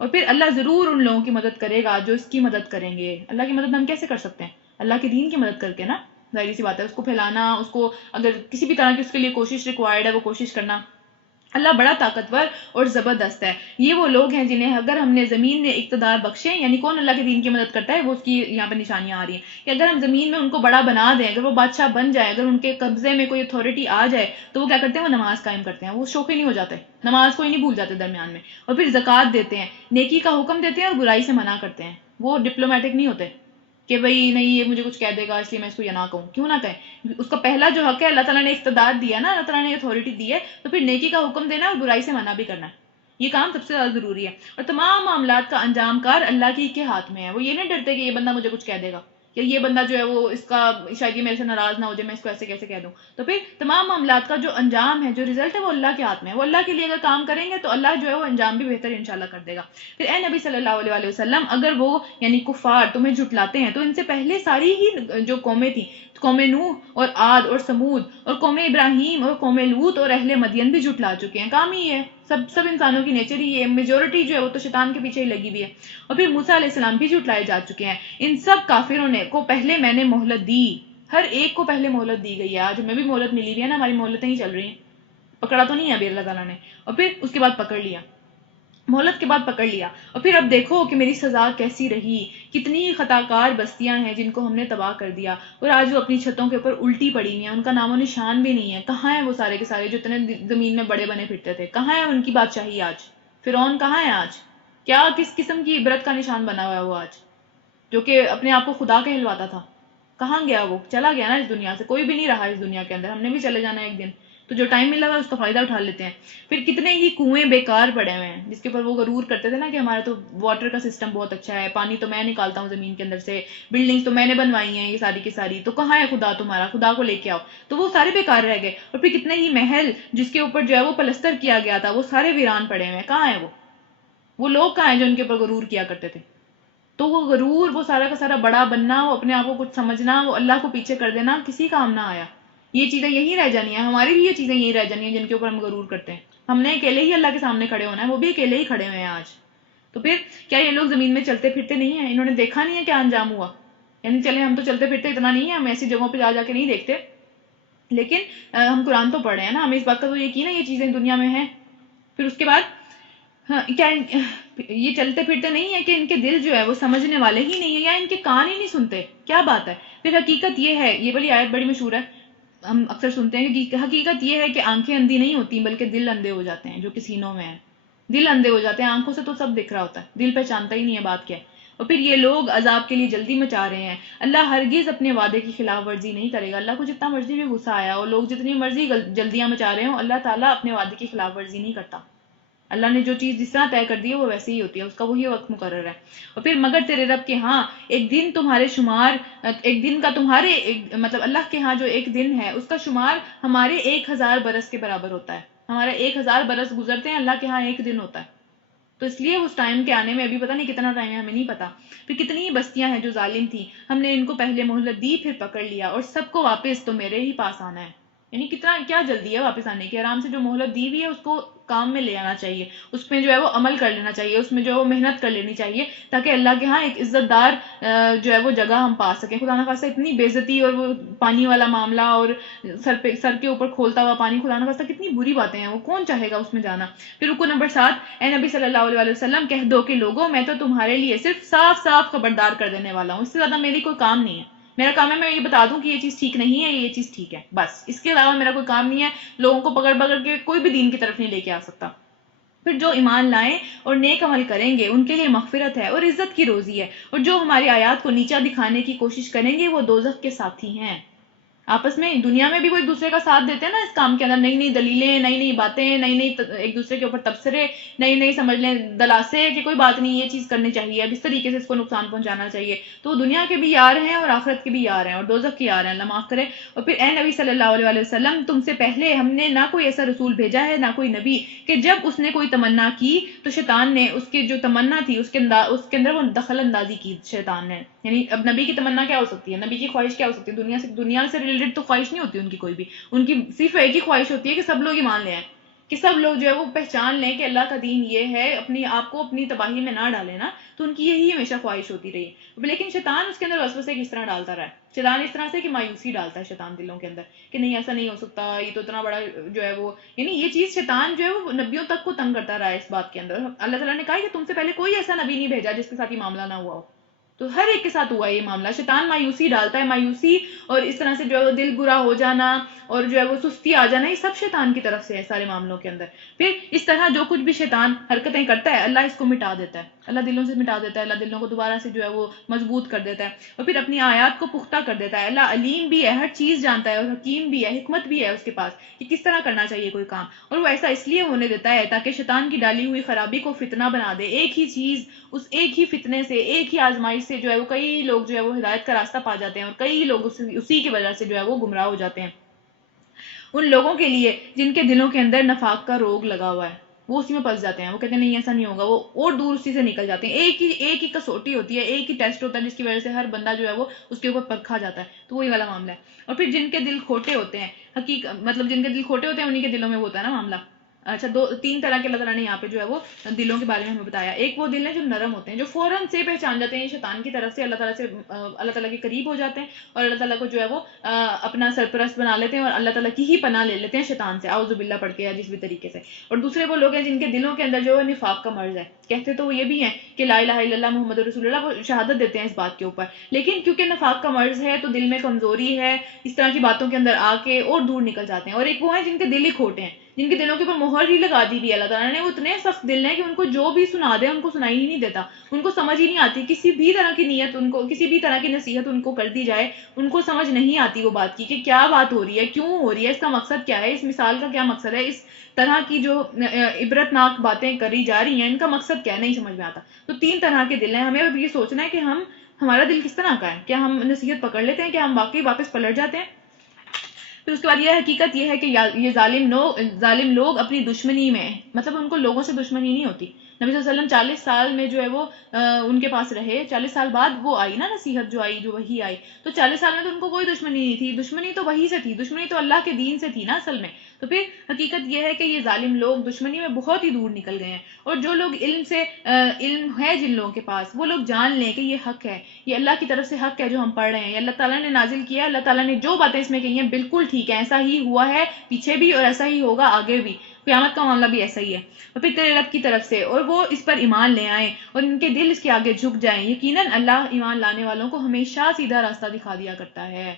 اور پھر اللہ ضرور ان لوگوں کی مدد کرے گا جو اس کی مدد کریں گے. اللہ کی مدد ہم کیسے کر سکتے ہیں؟ اللہ کے دین کی مدد کر کے نا، ظاہری سی بات ہے، اس کو پھیلانا، اس کو اگر کسی بھی طرح کی اس کے لیے کوشش ریکوائرڈ ہے وہ کوشش کرنا. اللہ بڑا طاقتور اور زبردست ہے. یہ وہ لوگ ہیں جنہیں اگر ہم نے زمین میں اقتدار بخشے، یعنی کون اللہ کے دین کی مدد کرتا ہے، وہ اس کی یہاں پہ نشانیاں آ رہی ہیں کہ اگر ہم زمین میں ان کو بڑا بنا دیں، اگر وہ بادشاہ بن جائے، اگر ان کے قبضے میں کوئی اتھارٹی آ جائے تو وہ کیا کرتے ہیں، وہ نماز قائم کرتے ہیں، وہ شوخی نہیں ہو جاتے، نماز کو ہی نہیں بھول جاتے درمیان میں. اور پھر زکوٰۃ دیتے ہیں، نیکی کا حکم دیتے ہیں اور برائی سے منع کرتے ہیں. وہ ڈپلومیٹک نہیں ہوتے کہ بھئی نہیں یہ مجھے کچھ کہہ دے گا اس لیے میں اس کو یہ نہ کہوں. کیوں نہ کہیں؟ اس کا پہلا جو حق ہے، اللہ تعالیٰ نے اقتدار دیا نا، اللہ تعالیٰ نے اتھارٹی دی ہے، تو پھر نیکی کا حکم دینا اور برائی سے منع بھی کرنا ہے. یہ کام سب سے زیادہ ضروری ہے. اور تمام معاملات کا انجام کار اللہ کی کے ہاتھ میں ہے. وہ یہ نہیں ڈرتے کہ یہ بندہ مجھے کچھ کہہ دے گا، یا یہ بندہ جو ہے وہ اس کا شاید یہ میرے سے ناراض نہ ہو جائے، میں اس کو ایسے کیسے کہہ دوں. تو پھر تمام معاملات کا جو انجام ہے، جو رزلٹ ہے، وہ اللہ کے ہاتھ میں ہے. وہ اللہ کے لیے اگر کام کریں گے تو اللہ جو ہے وہ انجام بھی بہتر انشاءاللہ کر دے گا. پھر اے نبی صلی اللہ علیہ وسلم، اگر وہ یعنی کفار تمہیں جھٹلاتے ہیں تو ان سے پہلے ساری ہی جو قومیں تھیں، قوم نوح اور عاد اور سمود اور قوم ابراہیم اور قوم لوط اور اہل مدین بھی جھٹلا چکے ہیں. کام ہی ہے، سب انسانوں کی نیچر ہی ہے، میجورٹی جو ہے وہ تو شیطان کے پیچھے ہی لگی ہوئی ہے. اور پھر موسیٰ علیہ السلام بھی جھٹلائے جا چکے ہیں. ان سب کافروں نے کو پہلے میں نے مہلت دی، ہر ایک کو پہلے مہلت دی گئی ہے. آج ہمیں بھی مہلت ملی ہوئی ہے نا، ہماری مہلتیں ہی چل رہی ہیں، پکڑا تو نہیں ہے ابھی اللہ تعالیٰ نے. اور پھر اس کے بعد پکڑ لیا، مہلت کے بعد پکڑ لیا. اور پھر اب دیکھو کہ میری سزا کیسی رہی، کتنی خطا کار بستیاں ہیں جن کو ہم نے تباہ کر دیا، اور آج وہ اپنی چھتوں کے اوپر الٹی پڑی ہوئی ہیں، ان کا نام و نشان بھی نہیں ہے. کہاں ہیں وہ سارے کے سارے جو اتنے زمین میں بڑے بنے پھرتے تھے؟ کہاں ہے ان کی بادشاہی آج؟ فرعون کہاں ہے آج؟ کس قسم کی عبرت کا نشان بنا ہوا ہے وہ آج، جو کہ اپنے آپ کو خدا کہلواتا تھا؟ کہاں گیا وہ؟ چلا گیا نا اس دنیا سے، کوئی بھی نہیں رہا اس دنیا کے اندر، ہم نے بھی چلے جانا ہے ایک دن، تو جو ٹائم ملا ہوا ہے اس کا فائدہ اٹھا لیتے ہیں۔ پھر کتنے ہی کنویں بیکار پڑے ہوئے ہیں جس کے اوپر وہ غرور کرتے تھے نا کہ ہمارا تو واٹر کا سسٹم بہت اچھا ہے، پانی تو میں نکالتا ہوں زمین کے اندر سے، بلڈنگز تو میں نے بنوائی ہیں یہ ساری کی ساری، تو کہاں ہے خدا تمہارا؟ خدا کو لے کے آؤ۔ تو وہ سارے بیکار رہ گئے۔ اور پھر کتنے ہی محل جس کے اوپر جو ہے وہ پلستر کیا گیا تھا وہ سارے ویران پڑے ہوئے ہیں، کہاں ہے وہ لوگ کہاں ہیں جو ان کے اوپر غرور کیا کرتے تھے؟ تو وہ غرور، وہ سارا کا سارا بڑا بننا، وہ اپنے آپ کو کچھ سمجھنا، وہ اللہ کو پیچھے کر دینا، کسی کام نہ آیا۔ یہ چیزیں یہی رہ جانی ہیں، ہماری بھی یہ چیزیں یہی رہ جانی ہیں جن کے اوپر ہم غرور کرتے ہیں۔ ہم نے اکیلے ہی اللہ کے سامنے کھڑے ہونا ہے، وہ بھی اکیلے ہی کھڑے ہوئے ہیں آج۔ تو پھر کیا یہ لوگ زمین میں چلتے پھرتے نہیں ہیں؟ انہوں نے دیکھا نہیں ہے کیا انجام ہوا؟ یعنی چلے ہم تو چلتے پھرتے اتنا نہیں ہے، ہم ایسی جگہوں پہ جا کے نہیں دیکھتے، لیکن ہم قرآن تو پڑھ رہے ہیں نا، ہمیں اس بات کا تو یقین ہے یہ چیزیں دنیا میں ہیں۔ پھر اس کے بعد کیا یہ چلتے پھرتے نہیں ہے کہ ان کے دل جو ہے وہ سمجھنے والے ہی نہیں ہیں، یا ان کے کان ہی نہیں سنتے؟ کیا بات ہے؟ پھر حقیقت یہ ہے، یہ والی آیت بڑی مشہور ہے، ہم اکثر سنتے ہیں کہ حقیقت یہ ہے کہ آنکھیں اندھی نہیں ہوتی بلکہ دل اندھے ہو جاتے ہیں جو کہ سینوں میں ہیں۔ دل اندھے ہو جاتے ہیں، آنکھوں سے تو سب دکھ رہا ہوتا ہے، دل پہچانتا ہی نہیں ہے بات کیا ہے۔ اور پھر یہ لوگ عذاب کے لیے جلدی مچا رہے ہیں۔ اللہ ہرگز اپنے وعدے کی خلاف ورزی نہیں کرے گا۔ اللہ کو جتنا مرضی بھی غصہ آیا اور لوگ جتنی مرضی جلدیاں مچا رہے ہوں، اللہ تعالیٰ اپنے وعدے کی خلاف ورزی نہیں کرتا۔ اللہ نے جو چیز جس طرح طے کر دی ہے وہ ویسے ہی ہوتی ہے، اس کا وہی وقت مقرر ہے۔ اور پھر مگر تیرے رب کے ہاں ایک دن تمہارے شمار، ایک دن کا تمہارے مطلب اللہ کے ہاں جو ایک دن ہے اس کا شمار ہمارے 1000 برس کے برابر ہوتا ہے۔ ہمارے 1000 برس گزرتے ہیں، اللہ کے ہاں ایک دن ہوتا ہے۔ تو اس لیے اس ٹائم کے آنے میں ابھی پتہ نہیں کتنا ٹائم ہے، ہمیں نہیں پتا۔ پھر کتنی ہی بستیاں ہیں جو ظالم تھیں، ہم نے ان کو پہلے مہلت دی پھر پکڑ لیا، اور سب کو واپس تو میرے ہی پاس آنا ہے۔ یعنی کتنا کیا جلدی ہے واپس آنے کی، آرام سے جو مہلت دی ہوئی ہے اس کو کام میں لے آنا چاہیے، اس میں جو ہے وہ عمل کر لینا چاہیے، اس میں جو ہے وہ محنت کر لینی چاہیے، تاکہ اللہ کے ہاں ایک عزت دار جو ہے وہ جگہ ہم پا سکیں۔ خدا نخواستہ اتنی بے عزتی اور وہ پانی والا معاملہ اور سر کے اوپر کھولتا ہوا پانی، خدا نخواستہ کتنی بری باتیں ہیں، وہ کون چاہے گا اس میں جانا۔ پھر رکو نمبر 7، اے نبی صلی اللہ علیہ وسلم کہہ دو کہ لوگوں میں تو تمہارے لیے صرف صاف صاف خبردار کر دینے والا ہوں، اس سے زیادہ میری کوئی کام نہیں ہے۔ میرا کام ہے میں یہ بتا دوں کہ یہ چیز ٹھیک نہیں ہے، یہ چیز ٹھیک ہے، بس اس کے علاوہ میرا کوئی کام نہیں ہے۔ لوگوں کو پکڑ پکڑ کے کوئی بھی دین کی طرف نہیں لے کے آ سکتا۔ پھر جو ایمان لائیں اور نیک عمل کریں گے ان کے لیے مغفرت ہے اور عزت کی روزی ہے، اور جو ہماری آیات کو نیچا دکھانے کی کوشش کریں گے وہ دوزخ کے ساتھی ہیں۔ آپس میں دنیا میں بھی وہ ایک دوسرے کا ساتھ دیتے ہیں نا اس کام کے اندر، نئی نئی دلیلیں، نئی نئی باتیں، نئی نئی ایک دوسرے کے اوپر تبصرے، نئی نئی سمجھ لیں دلاسے کہ کوئی بات نہیں، یہ چیز کرنی چاہیے، اب اس طریقے سے اس کو نقصان پہنچانا چاہیے۔ تو وہ دنیا کے بھی یار ہیں اور آخرت کے بھی یار ہیں اور دوزخ کے یار ہیں، اللہ معاف کرے۔ اور پھر اے نبی صلی اللہ علیہ وسلم تم سے پہلے ہم نے نہ کوئی ایسا رسول بھیجا ہے نہ کوئی نبی کہ جب اس نے کوئی تمنا کی تو شیطان نے اس کی جو تمنا تھی اس کے اندر وہ دخل اندازی کی شیطان نے۔ یعنی اب نبی کی تمنا کیا ہو سکتی ہے، نبی کی خواہش کیا ہو سکتی ہے؟ دنیا سے ریلیٹڈ تو خواہش نہیں ہوتی ان کی کوئی بھی، ان کی صرف ایک ہی خواہش ہوتی ہے کہ سب لوگ ایمان لے آئیں، کہ سب لوگ جو ہے وہ پہچان لیں کہ اللہ کا دین یہ ہے، اپنی آپ کو اپنی تباہی میں نہ ڈالیں نا، تو ان کی یہی ہمیشہ خواہش ہوتی رہی۔ لیکن شیطان اس کے اندر وسوسے کس طرح ڈالتا رہا ہے؟ شیطان اس طرح سے کہ مایوسی ڈالتا ہے شیطان دلوں کے اندر کہ نہیں ایسا نہیں ہو سکتا، یہ تو اتنا بڑا جو ہے وہ، یعنی یہ چیز شیطان جو ہے وہ نبیوں تک کو تنگ کرتا رہا ہے اس بات کے اندر۔ اللہ تعالیٰ نے کہا کہ تم سے پہلے کوئی ایسا نبی نہیں بھیجا جس کے ساتھ یہ معاملہ نہ ہوا ہو، تو ہر ایک کے ساتھ ہوا یہ معاملہ۔ شیطان مایوسی ڈالتا ہے، مایوسی اور اس طرح سے جو ہے وہ دل برا ہو جانا اور جو ہے وہ سستی آ جانا، یہ سب شیطان کی طرف سے ہے سارے معاملوں کے اندر۔ پھر اس طرح جو کچھ بھی شیطان حرکتیں کرتا ہے اللہ اس کو مٹا دیتا ہے، اللہ دلوں سے مٹا دیتا ہے، اللہ دلوں کو دوبارہ سے جو ہے وہ مضبوط کر دیتا ہے اور پھر اپنی آیات کو پختہ کر دیتا ہے۔ اللہ علیم بھی ہے، ہر چیز جانتا ہے اور حکیم بھی ہے، حکمت بھی ہے اس کے پاس کہ کس طرح کرنا چاہیے کوئی کام، اور وہ ایسا اس لیے ہونے دیتا ہے تاکہ شیطان کی ڈالی ہوئی خرابی کو فتنہ بنا دے۔ ایک ہی چیز، اس ایک ہی فتنے سے، ایک ہی آزمائش سے جو ہے وہ کئی لوگ جو ہے وہ ہدایت کا راستہ پا جاتے ہیں اور کئی لوگ اسی کی وجہ سے جو ہے وہ گمراہ ہو جاتے ہیں۔ ان لوگوں کے لیے جن کے دلوں کے اندر نفاق کا روگ لگا ہوا ہے، وہ اسی میں پھنس جاتے ہیں، وہ کہتے ہیں نہیں ایسا نہیں ہوگا، وہ اور دور اسی سے نکل جاتے ہیں۔ ایک ہی کسوٹی ہوتی ہے، ایک ہی ٹیسٹ ہوتا ہے جس کی وجہ سے ہر بندہ جو ہے وہ اس کے اوپر پرکھا جاتا ہے، تو وہی والا معاملہ ہے۔ اور پھر جن کے دل کھوٹے ہوتے ہیں، مطلب جن کے دل کھوٹے ہوتے ہیں انہی کے دلوں میں وہ ہوتا ہے نا معاملہ۔ اچھا، تین طرح کے اللہ تعالیٰ نے یہاں پہ جو ہے وہ دلوں کے بارے میں ہمیں بتایا۔ ایک وہ دل ہے جو نرم ہوتے ہیں، جو فوراً سے پہچان جاتے ہیں یہ شیطان کی طرف سے، اللہ تعالیٰ کے قریب ہو جاتے ہیں اور اللہ تعالیٰ کو جو ہے وہ اپنا سرپرست بنا لیتے ہیں اور اللہ تعالیٰ کی ہی پناہ لے لیتے ہیں شیطان سے، اعوذ باللہ پڑھ کے یا جس بھی طریقے سے۔ اور دوسرے وہ لوگ ہیں جن کے دلوں کے اندر جو ہے نفاق کا مرض ہے، کہتے تو وہ یہ بھی ہیں کہ لا الہ الا اللہ محمد رسول اللہ، وہ شہادت دیتے ہیں اس بات کے اوپر، لیکن کیونکہ نفاق کا مرض ہے تو دل میں کمزوری ہے، اس طرح کی باتوں کے اندر آ کے اور دور نکل جاتے ہیں۔ اور ایک وہ ہیں جن کے دل ہی کھوٹے ہیں، جن کے دلوں کے اوپر مہر ہی لگا دی تھی اللہ تعالیٰ نے، وہ اتنے سخت دل ہیں کہ ان کو جو بھی سنا دے ان کو سنائی ہی نہیں دیتا، ان کو سمجھ ہی نہیں آتی کسی بھی طرح کی نیت، ان کو کسی بھی طرح کی نصیحت ان کو کر دی جائے ان کو سمجھ نہیں آتی وہ بات کی کہ کیا بات ہو رہی ہے، کیوں ہو رہی ہے، اس کا مقصد کیا ہے، اس مثال کا کیا مقصد ہے، اس طرح کی جو عبرت ناک باتیں کری جا رہی ہیں ان کا مقصد کیا ہے، نہیں سمجھ میں آتا۔ تو تین طرح کے دل ہیں، ہمیں اب یہ سوچنا ہے کہ ہمارا دل کس طرح کا ہے، کیا ہم نصیحت پکڑ لیتے ہیں، کیا ہم واقعی واپس پلٹ جاتے ہیں؟ پھر اس کے بعد یہ حقیقت یہ ہے کہ یہ ظالم لوگ اپنی دشمنی میں، مطلب ان کو لوگوں سے دشمنی نہیں ہوتی۔ نبی صلی اللہ علیہ وسلم 40 سال میں جو ہے وہ ان کے پاس رہے، 40 سال بعد وہ آئی نا نصیحت جو آئی، جو وحی آئی، تو 40 سال میں تو ان کو کوئی دشمنی نہیں تھی، دشمنی تو وحی سے تھی، دشمنی تو اللہ کے دین سے تھی نا اصل میں۔ تو پھر حقیقت یہ ہے کہ یہ ظالم لوگ دشمنی میں بہت ہی دور نکل گئے ہیں، اور جو لوگ علم ہے جن لوگوں کے پاس، وہ لوگ جان لیں کہ یہ حق ہے، یہ اللہ کی طرف سے حق ہے جو ہم پڑھ رہے ہیں، یہ اللہ تعالیٰ نے نازل کیا، اللہ تعالیٰ نے جو باتیں اس میں کہی ہیں بالکل ٹھیک ہے، ایسا ہی ہوا ہے پیچھے بھی اور ایسا ہی ہوگا آگے بھی، قیامت کا معاملہ بھی ایسا ہی ہے، اور پھر تیرے رب کی طرف سے، اور وہ اس پر ایمان لے آئیں اور ان کے دل اس کے آگے جھک جائیں، یقیناً اللہ ایمان لانے والوں کو ہمیشہ سیدھا راستہ دکھا دیا کرتا ہے۔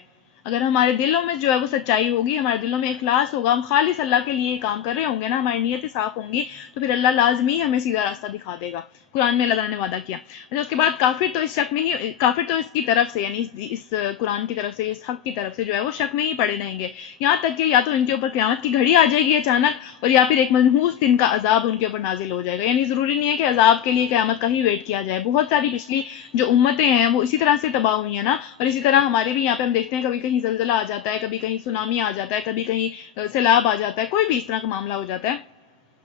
اگر ہمارے دلوں میں جو ہے وہ سچائی ہوگی، ہمارے دلوں میں اخلاص ہوگا، ہم خالص اللہ کے لیے کام کر رہے ہوں گے نا، ہماری نیتیں صاف ہوں گی، تو پھر اللہ لازمی ہمیں سیدھا راستہ دکھا دے گا۔ قرآن میں اللہ تعالیٰ نے وعدہ کیا۔ اچھا، اس کے بعد کافر تو اس شک میں ہی، کافر تو اس کی طرف سے یعنی اس قرآن کی طرف سے، اس حق کی طرف سے جو ہے وہ شک میں ہی پڑے رہیں گے، یہاں تک کہ یا تو ان کے اوپر قیامت کی گھڑی آ جائے گی اچانک، اور یا پھر ایک منحوس دن کا عذاب ان کے اوپر نازل ہو جائے گا۔ یعنی ضروری نہیں ہے کہ عذاب کے لیے قیامت کا ہی ویٹ کیا جائے، بہت ساری پچھلی جو امتیں ہیں وہ اسی طرح سے تباہ ہوئی ہیں نا، اور اسی طرح ہمارے بھی یہاں پہ ہم دیکھتے ہیں کبھی کہیں زلزلہ آ جاتا ہے، کبھی کہیں سونامی آ جاتا ہے، کبھی کہیں سیلاب آ جاتا ہے، کوئی بھی اس طرح کا معاملہ ہو جاتا ہے،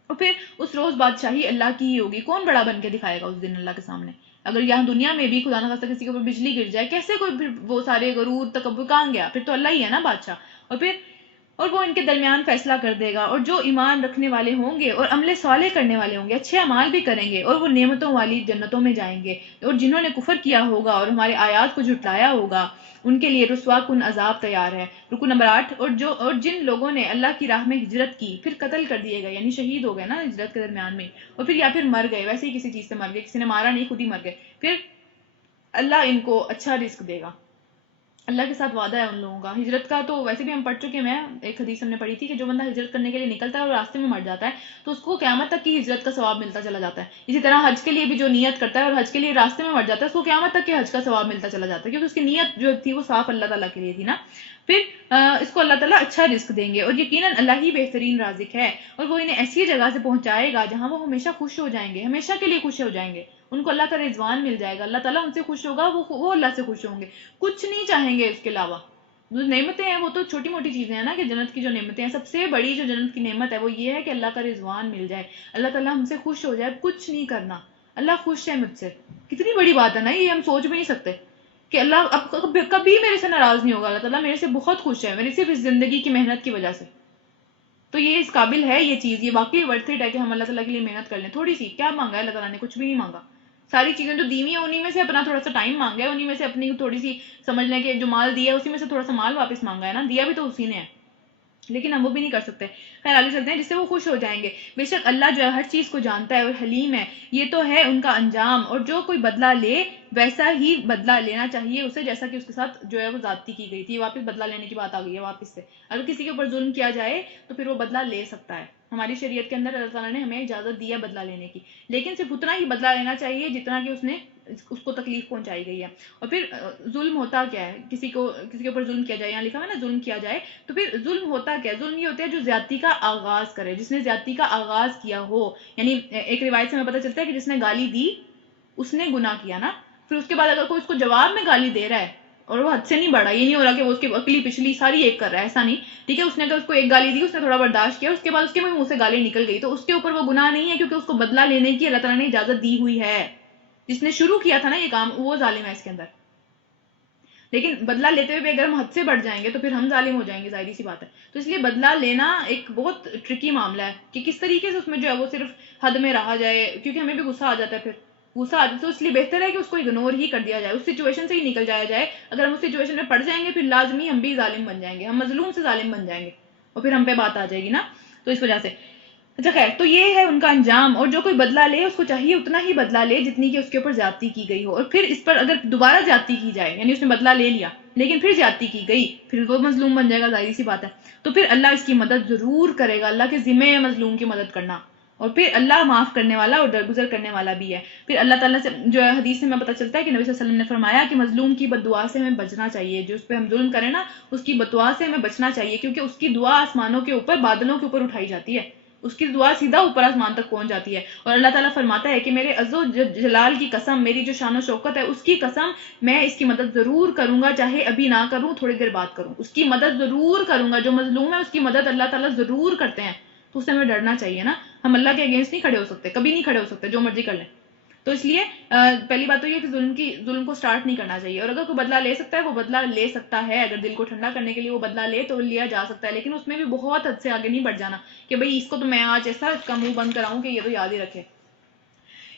اور پھر اس روز بادشاہی اللہ کی ہی ہوگی، کون بڑا بن کے دکھائے گا اس دن اللہ کے سامنے؟ اگر یہاں دنیا میں بھی خدا نخواستہ کسی کے اوپر بجلی گر جائے، کیسے کوئی پھر وہ سارے غرور تکبر کہاں گیا؟ پھر تو اللہ ہی ہے نا بادشاہ، اور وہ ان کے درمیان فیصلہ کر دے گا، اور جو ایمان رکھنے والے ہوں گے اور عمل صالح کرنے والے ہوں گے، اچھے اعمال بھی کریں گے، اور وہ نعمتوں والی جنتوں میں جائیں گے، اور جنہوں نے کفر کیا ہوگا اور ہمارے آیات کو جھٹلایا ہوگا ان کے لیے رسوا کن عذاب تیار ہے۔ رکو نمبر 8، اور جن لوگوں نے اللہ کی راہ میں ہجرت کی پھر قتل کر دیے گئے، یعنی شہید ہو گئے نا ہجرت کے درمیان میں، اور پھر یا پھر مر گئے، ویسے ہی کسی چیز سے مر گئے، کسی نے مارا نہیں، خود ہی مر گئے، پھر اللہ ان کو اچھا رزق دے گا۔ اللہ کے ساتھ وعدہ ہے ان لوگوں کا۔ ہجرت کا تو ویسے بھی ہم پڑھ چکے ہیں، ایک حدیث ہم نے پڑھی تھی کہ جو بندہ ہجرت کرنے کے لیے نکلتا ہے اور راستے میں مر جاتا ہے تو اس کو قیامت تک کی ہجرت کا ثواب ملتا چلا جاتا ہے۔ اسی طرح حج کے لیے بھی جو نیت کرتا ہے اور حج کے لیے راستے میں مر جاتا ہے اس کو قیامت تک کے حج کا ثواب ملتا چلا جاتا ہے، کیونکہ اس کی نیت جو تھی وہ صاف اللہ تعالیٰ کے لیے تھی نا۔ پھر اس کو اللہ تعالیٰ اچھا رزق دیں گے، اور یقیناً اللہ ہی بہترین رازق ہے، اور وہ انہیں ایسی جگہ سے پہنچائے گا جہاں وہ ہمیشہ خوش ہو جائیں گے، ہمیشہ کے لیے خوش ہو جائیں گے، ان کو اللہ کا رضوان مل جائے گا، اللہ تعالیٰ ان سے خوش ہوگا، وہ اللہ سے خوش ہوں گے، کچھ نہیں چاہیں گے اس کے علاوہ۔ جو نعمتیں ہیں وہ تو چھوٹی موٹی چیزیں ہیں نا، کہ جنت کی جو نعمتیں ہیں، سب سے بڑی جو جنت کی نعمت ہے وہ یہ ہے کہ اللہ کا رضوان مل جائے، اللہ تعالیٰ ہم سے خوش ہو جائے، کچھ نہیں کرنا، اللہ خوش ہے مجھ سے۔ کتنی بڑی بات ہے نا یہ، ہم سوچ بھی نہیں سکتے کہ اللہ اب کبھی میرے سے ناراض نہیں ہوگا، اللہ تعالیٰ میرے سے بہت خوش ہے، میری صرف اس زندگی کی محنت کی وجہ سے۔ تو یہ اس قابل ہے یہ چیز، یہ واقعی ورتھ اٹ ہے کہ ہم اللہ تعالیٰ کے لیے محنت کر لیں، تھوڑی سی کیا مانگا ہے اللہ تعالیٰ نے؟ کچھ بھی نہیں مانگا، ساری چیزیں جو دیوی ہیں انہی میں سے اپنا تھوڑا سا ٹائم مانگا ہے، انہی میں سے اپنی تھوڑی سی سمجھ لیں کہ جو مال دیا ہے اسی میں سے تھوڑا سا مال واپس مانگا ہے نا، دیا بھی تو اسی نے ہے، لیکن ہم وہ بھی نہیں کر سکتے۔ خیر آگے چلتے ہیں، جس سے وہ خوش ہو جائیں گے، بے شک اللہ جو ہے ہر چیز کو جانتا ہے اور حلیم ہے، یہ تو ہے ان کا انجام، اور جو کوئی بدلہ لے ویسا ہی بدلہ لینا چاہیے اسے جیسا کہ اس کے ساتھ جو ہے وہ زیادتی کی گئی تھی۔ واپس بدلہ لینے کی بات آ گئی ہے واپس سے، اگر کسی کے اوپر ظلم کیا جائے تو پھر وہ بدلہ لے سکتا ہے، ہماری شریعت کے اندر اللہ تعالیٰ نے ہمیں اجازت دی ہے بدلہ لینے کی، لیکن صرف اتنا ہی بدلہ لینا چاہیے جتنا کہ اس کو تکلیف پہنچائی گئی ہے۔ اور پھر ظلم ہوتا کیا ہے؟ کسی کے اوپر ظلم کیا جائے، یہاں لکھا ہوا ہے نا ظلم کیا جائے، تو پھر ظلم ہوتا کیا ہے؟ ظلم یہ ہوتا ہے جو زیادتی کا آغاز کرے، جس نے زیادتی کا آغاز کیا ہو، یعنی ایک روایت سے ہمیں پتہ چلتا ہے کہ جس نے گالی دی اس نے گناہ کیا نا، پھر اس کے بعد اگر کوئی اس کو جواب میں گالی دے رہا ہے اور وہ حد سے نہیں بڑھا، یہ نہیں ہو رہا کہ وہ اس کی اگلی پچھلی ساری ایک کر رہا ہے، ایسا نہیں، ٹھیک ہے، اس نے اگر اس کو ایک گالی دی، اس نے تھوڑا برداشت کیا، اس کے بعد اس کے منہ سے گالی نکل گئی، تو اس کے اوپر وہ گناہ نہیں ہے، کیونکہ اس کو بدلہ لینے کی اللہ تعالیٰ نے اجازت دی ہوئی ہے۔ جس نے شروع کیا تھا نا یہ کام وہ ظالم ہے اس کے اندر، لیکن بدلہ لیتے ہوئے بھی اگر ہم حد سے بڑھ جائیں گے تو پھر ہم ظالم ہو جائیں گے، ظاہری سی بات ہے۔ تو اس لیے بدلہ لینا ایک بہت ٹرکی معاملہ ہے کہ کس طریقے سے اس میں جو ہے وہ صرف حد میں رہا جائے، کیونکہ ہمیں بھی غصہ آ جاتا ہے، پھر غصہ آ جاتا ہے، تو اس لیے بہتر ہے کہ اس کو اگنور ہی کر دیا جائے، اس سچویشن سے ہی نکل جایا جائے۔ اگر ہم اس سچویشن میں پڑ جائیں گے پھر لازمی ہم بھی ظالم بن جائیں گے، ہم مظلوم سے ظالم بن جائیں گے، اور پھر ہم پہ بات آ جائے گی نا، تو اس وجہ سے اچھا خیر، تو یہ ہے ان کا انجام. اور جو کوئی بدلہ لے اس کو چاہیے اتنا ہی بدلہ لے جتنی کہ اس کے اوپر زیادتی کی گئی ہو. اور پھر اس پر اگر دوبارہ زیادتی کی جائے، یعنی اس نے بدلہ لے لیا لیکن پھر زیادتی کی گئی، پھر وہ مظلوم بن جائے گا، ظاہری سی بات ہے. تو پھر اللہ اس کی مدد ضرور کرے گا. اللہ کے ذمہ ہے مظلوم کی مدد کرنا. اور پھر اللہ معاف کرنے والا اور درگزر کرنے والا بھی ہے. پھر اللہ تعالیٰ سے جو ہے حدیث میں پتہ چلتا ہے کہ نبی صلی اللہ علیہ وسلم نے فرمایا کہ مظلوم کی بد دعا سے ہمیں بچنا چاہیے. جو اس پہ ہم ظلم کریں نا، اس کی بد دعا سے ہمیں بچنا چاہیے، کیونکہ اس کی دعا آسمانوں کے اوپر، بادلوں کے اوپر اٹھائی جاتی ہے. اس کی دعا سیدھا اوپر آسمان تک پہنچ جاتی ہے. اور اللہ تعالیٰ فرماتا ہے کہ میرے عز و جلال کی قسم، میری جو شان و شوکت ہے اس کی قسم، میں اس کی مدد ضرور کروں گا، چاہے ابھی نہ کروں، تھوڑی دیر بعد کروں. اس کی مدد ضرور کروں گا. جو مظلوم ہے اس کی مدد اللہ تعالیٰ ضرور کرتے ہیں. تو اس سے ہمیں ڈرنا چاہیے نا. ہم اللہ کے اگینسٹ نہیں کھڑے ہو سکتے، کبھی نہیں کھڑے ہو سکتے، جو مرضی کر لیں. تو اس لیے پہلی بات تو یہ کہ ظلم کو سٹارٹ نہیں کرنا چاہیے. اور اگر کوئی بدلہ لے سکتا ہے وہ بدلہ لے سکتا ہے. اگر دل کو ٹھنڈا کرنے کے لیے وہ بدلہ لے تو لیا جا سکتا ہے، لیکن اس میں بھی بہت حد سے آگے نہیں بڑھ جانا کہ بھئی اس کو تو میں آج ایسا اس کا منہ بند کراؤں کہ یہ تو یاد ہی رکھے.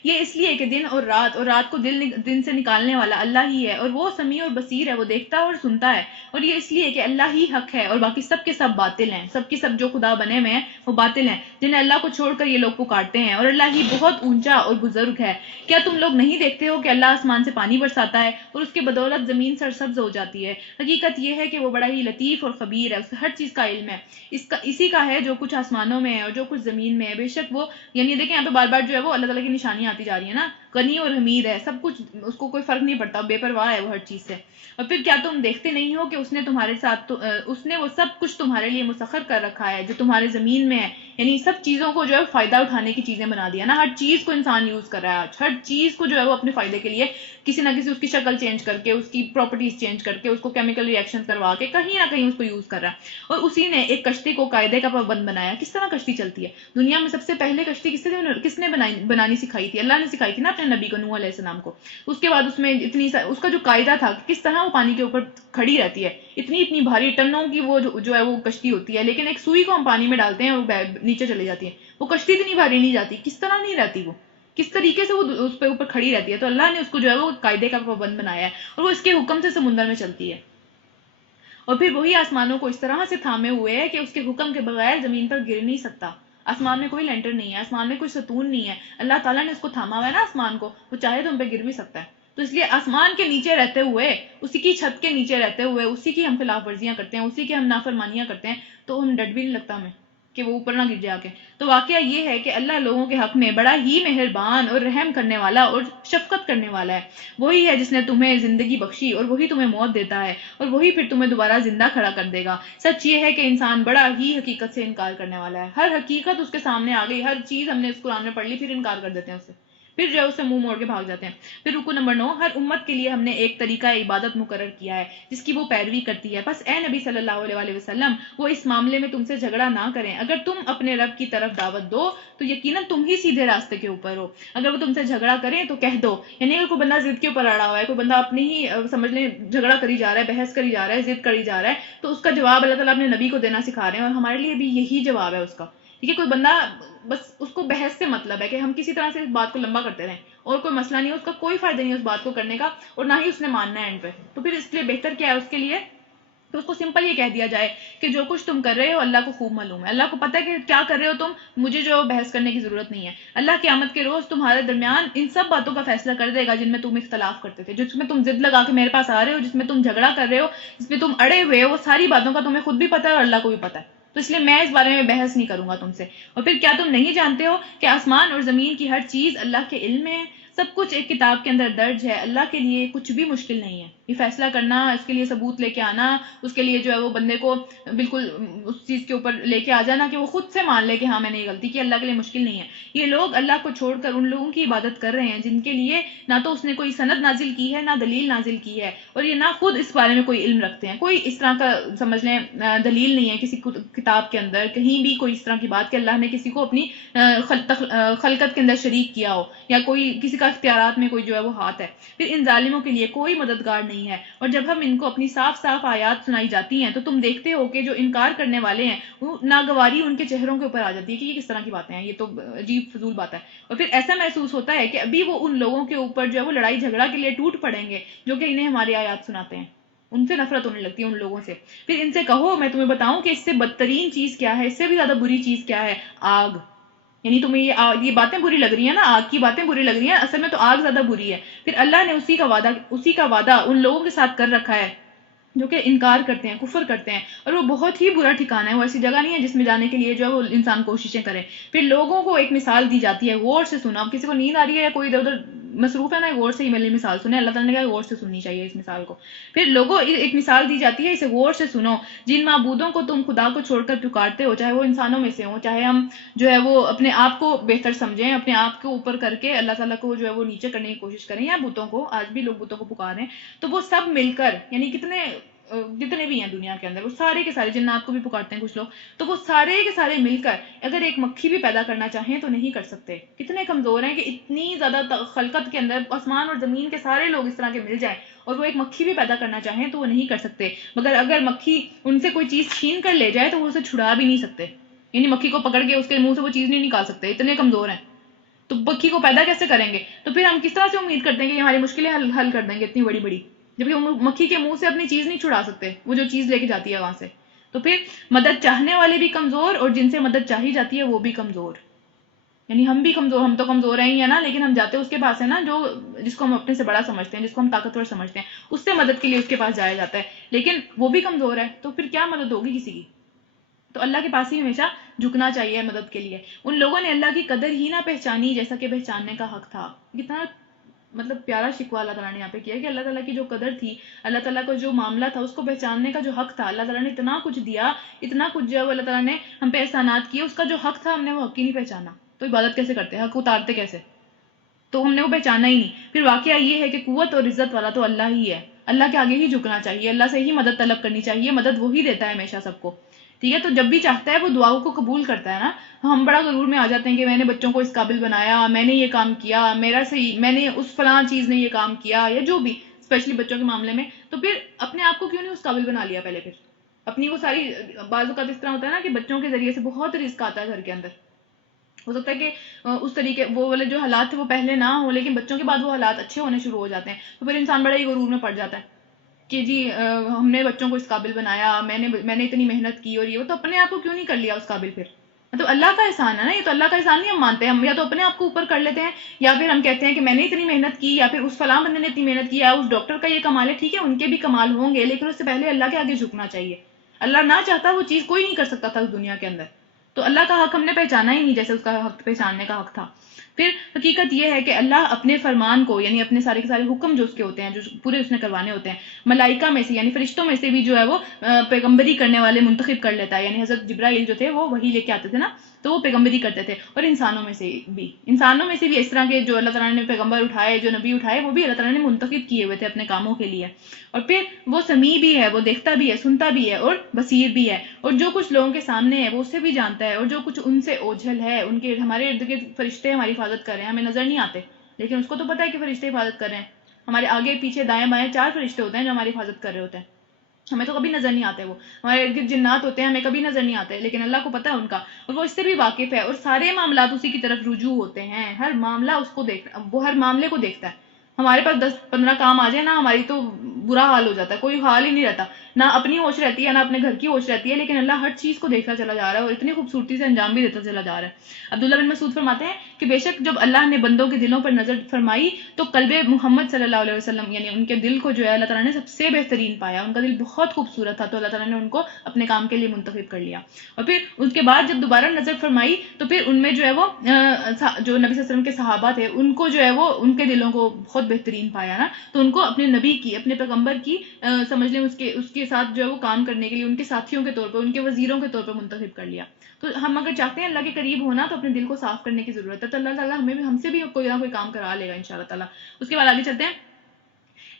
یہ اس لیے کہ دن اور رات کو دن سے نکالنے والا اللہ ہی ہے. اور وہ سمیع اور بصیر ہے، وہ دیکھتا اور سنتا ہے. اور یہ اس لیے کہ اللہ ہی حق ہے اور باقی سب کے سب باطل ہیں. سب کے سب جو خدا بنے ہوئے ہیں وہ باطل ہیں، جنہیں اللہ کو چھوڑ کر یہ لوگ پکارتے ہیں. اور اللہ ہی بہت اونچا اور بزرگ ہے. کیا تم لوگ نہیں دیکھتے ہو کہ اللہ آسمان سے پانی برساتا ہے اور اس کے بدولت زمین سرسبز ہو جاتی ہے؟ حقیقت یہ ہے کہ وہ بڑا ہی لطیف اور خبیر ہے، اسے ہر چیز کا علم ہے. اسی کا ہے جو کچھ آسمانوں میں ہے اور جو کچھ زمین میں ہے. بے شک وہ، یعنی دیکھیں یہاں پہ بار بار جو ہے وہ اللہ تعالیٰ کی نشانیاں آتی جا رہی ہیں نا. غنی اور حمید ہے، سب کچھ اس کو کوئی فرق نہیں پڑتا، بے پرواہ ہے وہ ہر چیز سے. اور پھر کیا تم دیکھتے نہیں ہو کہ اس نے تمہارے ساتھ اس نے وہ سب کچھ تمہارے لیے مسخر کر رکھا ہے جو تمہارے زمین میں ہے. یعنی سب چیزوں کو جو ہے فائدہ اٹھانے کی چیزیں بنا دیا نا. ہر چیز کو انسان یوز کر رہا ہے آج. ہر چیز کو جو ہے وہ اپنے فائدے کے لیے کسی نہ کسی اس کی شکل چینج کر کے، اس کی پراپرٹیز چینج کر کے، اس کو کیمیکل ریئیکشن کروا کے کہیں نہ کہیں اس کو یوز کر رہا ہے. اور اسی نے ایک کشتی کو قاعدے کا پابند بنایا. کس طرح کشتی چلتی ہے دنیا میں؟ سب سے پہلے کشتی کس نے بنانی سکھائی تھی؟ اللہ نے سکھائی تھی نا اپنے نبی کو، نوح علیہ السلام کو. اس کے بعد اس میں اس کا جو قاعدہ تھا کہ کس طرح وہ پانی کے اوپر کھڑی رہتی ہے. اتنی بھاری ٹنوں کی وہ جو ہے وہ کشتی ہوتی ہے، لیکن ایک سوئی کو ہم پانی میں ڈالتے ہیں اور وہ نیچے چلی جاتی ہے. وہ کشتی اتنی بھاری نہیں جاتی. کس طرح نہیں رہتی، وہ کس طریقے سے وہ اس پہ اوپر کھڑی رہتی ہے. تو اللہ نے اس کو جو ہے وہ قاعدے کا پابند بنایا ہے اور وہ اس کے حکم سے سمندر میں چلتی ہے. اور پھر وہی آسمانوں کو اس طرح سے تھامے ہوئے ہے کہ اس کے حکم کے بغیر زمین پر گر نہیں سکتا. آسمان میں کوئی لینٹر نہیں ہے، آسمان میں کوئی ستون نہیں ہے. اللہ تعالیٰ نے اس کو تھاما ہوا ہے نا آسمان کو، وہ چاہے تو ان پہ گر بھی سکتا ہے. تو اس لیے آسمان کے نیچے رہتے ہوئے، اسی کی چھت کے نیچے رہتے ہوئے، اسی کی ہم خلاف ورزیاں کرتے ہیں، اسی کی ہم نافرمانیاں کرتے ہیں، تو ہم ڈر بھی نہیں لگتا ہمیں کہ وہ اوپر نہ گر جا کے. تو واقعہ یہ ہے کہ اللہ لوگوں کے حق میں بڑا ہی مہربان اور رحم کرنے والا اور شفقت کرنے والا ہے. وہی ہے جس نے تمہیں زندگی بخشی اور وہی تمہیں موت دیتا ہے اور وہی پھر تمہیں دوبارہ زندہ کھڑا کر دے گا. سچ یہ ہے کہ انسان بڑا ہی حقیقت سے انکار کرنے والا ہے. ہر حقیقت اس کے سامنے آ گئی، ہر چیز ہم نے اس قرآن میں پڑھ لی، پھر انکار کر دیتے ہیں اس سے، پھر جو ہے اس سے منہ موڑ کے بھاگ جاتے ہیں. پھر رکو نمبر 9، ہر امت کے لیے ہم نے ایک طریقہ عبادت مقرر کیا ہے جس کی وہ پیروی کرتی ہے. بس اے نبی صلی اللہ علیہ وآلہ وسلم، وہ اس معاملے میں تم سے جھگڑا نہ کریں. اگر تم اپنے رب کی طرف دعوت دو تو یقیناً تم ہی سیدھے راستے کے اوپر ہو. اگر وہ تم سے جھگڑا کریں تو کہہ دو، یعنی اگر کوئی بندہ ضد کے اوپر اڑا ہوا ہے، کوئی بندہ اپنی ہی سمجھ لیں جھگڑا کری جا رہا ہے، بحث کری جا رہا ہے، ضد کری جا رہا ہے، تو اس کا جواب اللہ تعالیٰ اپنے نبی کو دینا سکھا رہے ہیں. اور ہمارے لیے بھی یہی جواب ہے اس کا. ٹھیک ہے، کوئی بندہ بس اس کو بحث سے مطلب ہے کہ ہم کسی طرح سے اس بات کو لمبا کرتے رہیں، اور کوئی مسئلہ نہیں ہے، اس کا کوئی فائدہ نہیں ہے اس بات کو کرنے کا، اور نہ ہی اس نے ماننا ہے اینڈ پہ. تو پھر اس لیے بہتر کیا ہے اس کے لیے کہ اس کو سمپل یہ کہہ دیا جائے کہ جو کچھ تم کر رہے ہو اللہ کو خوب معلوم ہے. اللہ کو پتہ ہے کہ کیا کر رہے ہو تم، مجھے جو بحث کرنے کی ضرورت نہیں ہے. اللہ قیامت کے روز تمہارے درمیان ان سب باتوں کا فیصلہ کر دے گا جن میں تم اختلاف کرتے تھے، جس میں تم ضد لگا کے میرے پاس آ رہے ہو، جس میں تم جھگڑا کر رہے ہو، جس میں تم اڑے ہوئے ہو. وہ ساری باتوں کا تمہیں خود بھی پتہ ہے اور اللہ کو بھی پتہ ہے. تو اس لیے میں اس بارے میں بحث نہیں کروں گا تم سے. اور پھر کیا تم نہیں جانتے ہو کہ آسمان اور زمین کی ہر چیز اللہ کے علم میں ہے؟ سب کچھ ایک کتاب کے اندر درج ہے. اللہ کے لیے کچھ بھی مشکل نہیں ہے. یہ فیصلہ کرنا، اس کے لیے ثبوت لے کے آنا، اس کے لیے جو ہے وہ بندے کو بالکل اس چیز کے اوپر لے کے آ جانا کہ وہ خود سے مان لے کہ ہاں میں نے یہ غلطی کی، اللہ کے لیے مشکل نہیں ہے. یہ لوگ اللہ کو چھوڑ کر ان لوگوں کی عبادت کر رہے ہیں جن کے لیے نہ تو اس نے کوئی سند نازل کی ہے، نہ دلیل نازل کی ہے، اور یہ نہ خود اس بارے میں کوئی علم رکھتے ہیں. کوئی اس طرح کا سمجھ لیں دلیل نہیں ہے کسی کتاب کے اندر، کہیں بھی کوئی اس طرح کی بات کہ اللہ نے کسی کو اپنی خلقت کے اندر شریک کیا ہو، یا کوئی کسی کا اختیارات میں کوئی جو ہے وہ ہاتھ ہے. پھر ان ظالموں کے لیے کوئی مددگار نہیں ہے. اور جب ہم ان کو اپنی صاف صاف آیات سنائی جاتی ہیں تو تم دیکھتے ہو کہ جو انکار کرنے والے ہیں وہ ناگواری ان کے چہروں کے اوپر آ جاتی ہے کہ یہ کس طرح کی باتیں ہیں، یہ تو عجیب فضول بات ہے. اور پھر ایسا محسوس ہوتا ہے کہ ابھی وہ ان لوگوں کے اوپر جو ہے وہ لڑائی جھگڑا کے لیے ٹوٹ پڑیں گے جو کہ انہیں ہماری آیات سناتے ہیں. ان سے نفرت ہونے لگتی ہے ان لوگوں سے. پھر ان سے کہو میں تمہیں بتاؤں کہ اس سے بدترین چیز کیا ہے، اس سے بھی زیادہ بری چیز کیا ہے؟ آگ. یعنی تمہیں یہ باتیں بری لگ رہی ہیں نا، آگ کی باتیں بری لگ رہی ہیں، اصل میں تو آگ زیادہ بری ہے. پھر اللہ نے اسی کا وعدہ ان لوگوں کے ساتھ کر رکھا ہے جو کہ انکار کرتے ہیں، کفر کرتے ہیں، اور وہ بہت ہی برا ٹھکانہ ہے. وہ ایسی جگہ نہیں ہے جس میں جانے کے لیے جو ہے وہ انسان کوششیں کرے. پھر لوگوں کو ایک مثال دی جاتی ہے، غور سے سنا. اب کسی کو نیند آ رہی ہے یا کوئی ادھر ادھر مصروف ہے نا، غور سے ہی میری مثال سنیں. اللہ تعالیٰ نے کہا غور سے سننی چاہیے اس مثال کو. پھر لوگوں ایک مثال دی جاتی ہے، اسے غور سے سنو. جن معبودوں کو تم خدا کو چھوڑ کر پکارتے ہو، چاہے وہ انسانوں میں سے ہوں، چاہے ہم جو ہے وہ اپنے آپ کو بہتر سمجھیں، اپنے آپ کو اوپر کر کے اللہ تعالیٰ کو جو ہے وہ نیچے کرنے کی کوشش کریں، یا بتوں کو، آج بھی لوگ بتوں کو پکاریں، تو وہ سب مل کر، یعنی جتنے بھی ہیں دنیا کے اندر، وہ سارے کے سارے، جنات کو بھی پکارتے ہیں کچھ لوگ، تو وہ سارے کے سارے مل کر اگر ایک مکھی بھی پیدا کرنا چاہیں تو نہیں کر سکتے. کتنے کمزور ہیں کہ اتنی زیادہ خلقت کے اندر آسمان اور زمین کے سارے لوگ اس طرح کے مل جائیں اور وہ ایک مکھی بھی پیدا کرنا چاہیں تو وہ نہیں کر سکتے. مگر اگر مکھی ان سے کوئی چیز چھین کر لے جائے تو وہ اسے چھڑا بھی نہیں سکتے. یعنی مکھی کو پکڑ کے اس کے منہ سے وہ چیز نہیں نکال سکتے، اتنے کمزور ہیں. تو مکھی کو پیدا کیسے کریں گے؟ تو پھر ہم کس طرح سے امید کرتے ہیں کہ ہماری مشکلیں حل کر دیں گے اتنی بڑی بڑی، جبکہ وہ مکھی کے منہ سے اپنی چیز نہیں چھڑا سکتے، وہ جو چیز لے کے جاتی ہے وہاں سے. تو پھر مدد چاہنے والے بھی کمزور اور جن سے مدد چاہی جاتی ہے وہ بھی کمزور. یعنی ہم بھی کمزور، ہم تو کمزور ہیں ہی ہے نا، لیکن ہم جاتے اس کے پاس ہے نا جس کو ہم اپنے سے بڑا سمجھتے ہیں، جس کو ہم طاقتور سمجھتے ہیں، اس سے مدد کے لیے اس کے پاس جایا جاتا ہے. لیکن وہ بھی کمزور ہے، تو پھر کیا مدد ہوگی کسی کی؟ تو اللہ کے پاس ہی ہمیشہ جھکنا چاہیے مدد کے لیے. ان لوگوں نے اللہ کی قدر ہی نہ پہچانی جیسا کہ پہچاننے کا حق تھا. کتنا پیارا شکوہ اللہ تعالیٰ نے یہاں پہ کیا کہ اللہ تعالیٰ کی جو قدر تھی، اللہ تعالیٰ کا جو معاملہ تھا، اس کو پہچاننے کا جو حق تھا، اللہ تعالیٰ نے اتنا کچھ دیا، اتنا کچھ جو اللہ تعالیٰ نے ہم پہ احسانات کیے، اس کا جو حق تھا ہم نے وہ حق ہی نہیں پہچانا. تو عبادت کیسے کرتے، حق اتارتے کیسے؟ تو ہم نے وہ پہچانا ہی نہیں. پھر واقعہ یہ ہے کہ قوت اور عزت والا تو اللہ ہی ہے، اللہ کے آگے ہی جھکنا چاہیے، اللہ سے ہی مدد طلب کرنی چاہیے. مدد وہی دیتا ہے ہمیشہ سب کو، ٹھیک ہے؟ تو جب بھی چاہتا ہے وہ دعاؤں کو قبول کرتا ہے نا. ہم بڑا غرور میں آ جاتے ہیں کہ میں نے بچوں کو اس قابل بنایا، میں نے یہ کام کیا، میں نے اس فلاں چیز نے یہ کام کیا، یا جو بھی اسپیشلی بچوں کے معاملے میں. تو پھر اپنے آپ کو کیوں نہیں اس قابل بنا لیا پہلے؟ پھر اپنی وہ ساری، بعض اوقات اس طرح ہوتا ہے نا کہ بچوں کے ذریعے سے بہت رزق آتا ہے گھر کے اندر. ہو سکتا ہے کہ اس طریقے وہ والے جو حالات تھے وہ پہلے نہ ہوں، لیکن بچوں کے بعد وہ حالات اچھے ہونے شروع ہو جاتے ہیں. تو پھر انسان بڑا ہی غرور میں پڑ جاتا ہے کہ جی ہم نے بچوں کو اس قابل بنایا، میں نے اتنی محنت کی، اور یہ وہ. تو اپنے آپ کو کیوں نہیں کر لیا اس قابل پھر؟ تو اللہ کا احسان ہے نا، یہ تو اللہ کا احسان نہیں ہم مانتے. ہم یا تو اپنے آپ کو اوپر کر لیتے ہیں، یا پھر ہم کہتے ہیں کہ میں نے اتنی محنت کی، یا پھر اس فلاں بندے نے اتنی محنت کی، یا اس ڈاکٹر کا یہ کمال ہے. ٹھیک ہے، ان کے بھی کمال ہوں گے، لیکن اس سے پہلے اللہ کے آگے جھکنا چاہیے. اللہ نہ چاہتا وہ چیز کوئی نہیں کر سکتا تھا اس دنیا کے اندر. تو اللہ کا حق ہم نے پہچانا ہی نہیں جیسے اس کا حق پہچاننے کا حق تھا. پھر حقیقت یہ ہے کہ اللہ اپنے فرمان کو، یعنی اپنے سارے کے سارے حکم جو اس کے ہوتے ہیں، جو پورے اس نے کروانے ہوتے ہیں، ملائکہ میں سے یعنی فرشتوں میں سے بھی جو ہے وہ پیغمبری کرنے والے منتخب کر لیتا ہے. یعنی حضرت جبرائیل جو تھے وہ وہی لے کے آتے تھے نا، تو وہ پیغمبری کرتے تھے. اور انسانوں میں سے بھی اس طرح کے جو اللہ تعالیٰ نے پیغمبر اٹھائے، جو نبی اٹھائے، وہ بھی اللہ تعالیٰ نے منتخب کیے ہوئے تھے اپنے کاموں کے لیے. اور پھر وہ سمیع بھی ہے، وہ دیکھتا بھی ہے، سنتا بھی ہے، اور بصیر بھی ہے. اور جو کچھ لوگوں کے سامنے ہے وہ اسے بھی جانتا ہے، اور جو کچھ ان سے اوجھل ہے، ہمارے ارد گرد فرشتے ہماری حفاظت کر رہے ہیں، ہمیں نظر نہیں آتے، لیکن اس کو تو پتہ ہے کہ فرشتے حفاظت کر رہے ہیں. ہمارے آگے پیچھے دائیں بائیں 4 فرشتے ہوتے ہیں جو ہماری حفاظت کر رہے ہوتے ہیں. ہمیں تو کبھی نظر نہیں آتے، وہ ہمارے ارد گرد جنات ہوتے ہیں، ہمیں کبھی نظر نہیں آتے، لیکن اللہ کو پتہ ہے ان کا، اور وہ اس سے بھی واقف ہے. اور سارے معاملات اسی کی طرف رجوع ہوتے ہیں، ہر معاملہ اس کو وہ ہر معاملے کو دیکھتا ہے. ہمارے پاس 10-15 کام آ جائے نا، ہماری تو برا حال ہو جاتا ہے، کوئی حال ہی نہیں رہتا، نہ اپنی ہوش رہتی ہے، نہ اپنے گھر کی ہوش رہتی ہے. لیکن اللہ ہر چیز کو دیکھتا چلا جا رہا ہے اور اتنی خوبصورتی سے انجام بھی دیتا چلا جا رہا ہے. عبداللہ بن مسعود فرماتے ہیں کہ بے شک جب اللہ نے بندوں کے دلوں پر نظر فرمائی تو قلب محمد صلی اللہ علیہ وسلم، یعنی ان کے دل کو جو ہے اللہ تعالیٰ نے سب سے بہترین پایا. ان کا دل بہت خوبصورت تھا، تو اللہ تعالیٰ نے ان کو اپنے کام کے لیے منتخب کر لیا. اور پھر اس کے بعد جب دوبارہ نظر فرمائی تو پھر ان میں جو ہے وہ جو نبی صلی اللہ علیہ وسلم کے صحابہ تھے، ان کو جو ہے وہ ان کے دلوں کو بہت بہترین پایا نا. تو ان کو اپنے نبی کی، اپنے پیغمبر کی سمجھ لیں اس کے ساتھ جو ہے وہ کام کرنے کے لیے ان کے ساتھیوں کے طور پر، ان کے وزیروں کے طور پر منتخب کر لیا. تو ہم اگر چاہتے ہیں اللہ کے قریب ہونا تو اپنے دل کو صاف کرنے کی ضرورت ہے. تو اللہ تعالیٰ ہم سے بھی کوئی نہ کوئی کام کرا لے گا انشاءاللہ تعالیٰ. اس کے بعد آگے چلتے ہیں.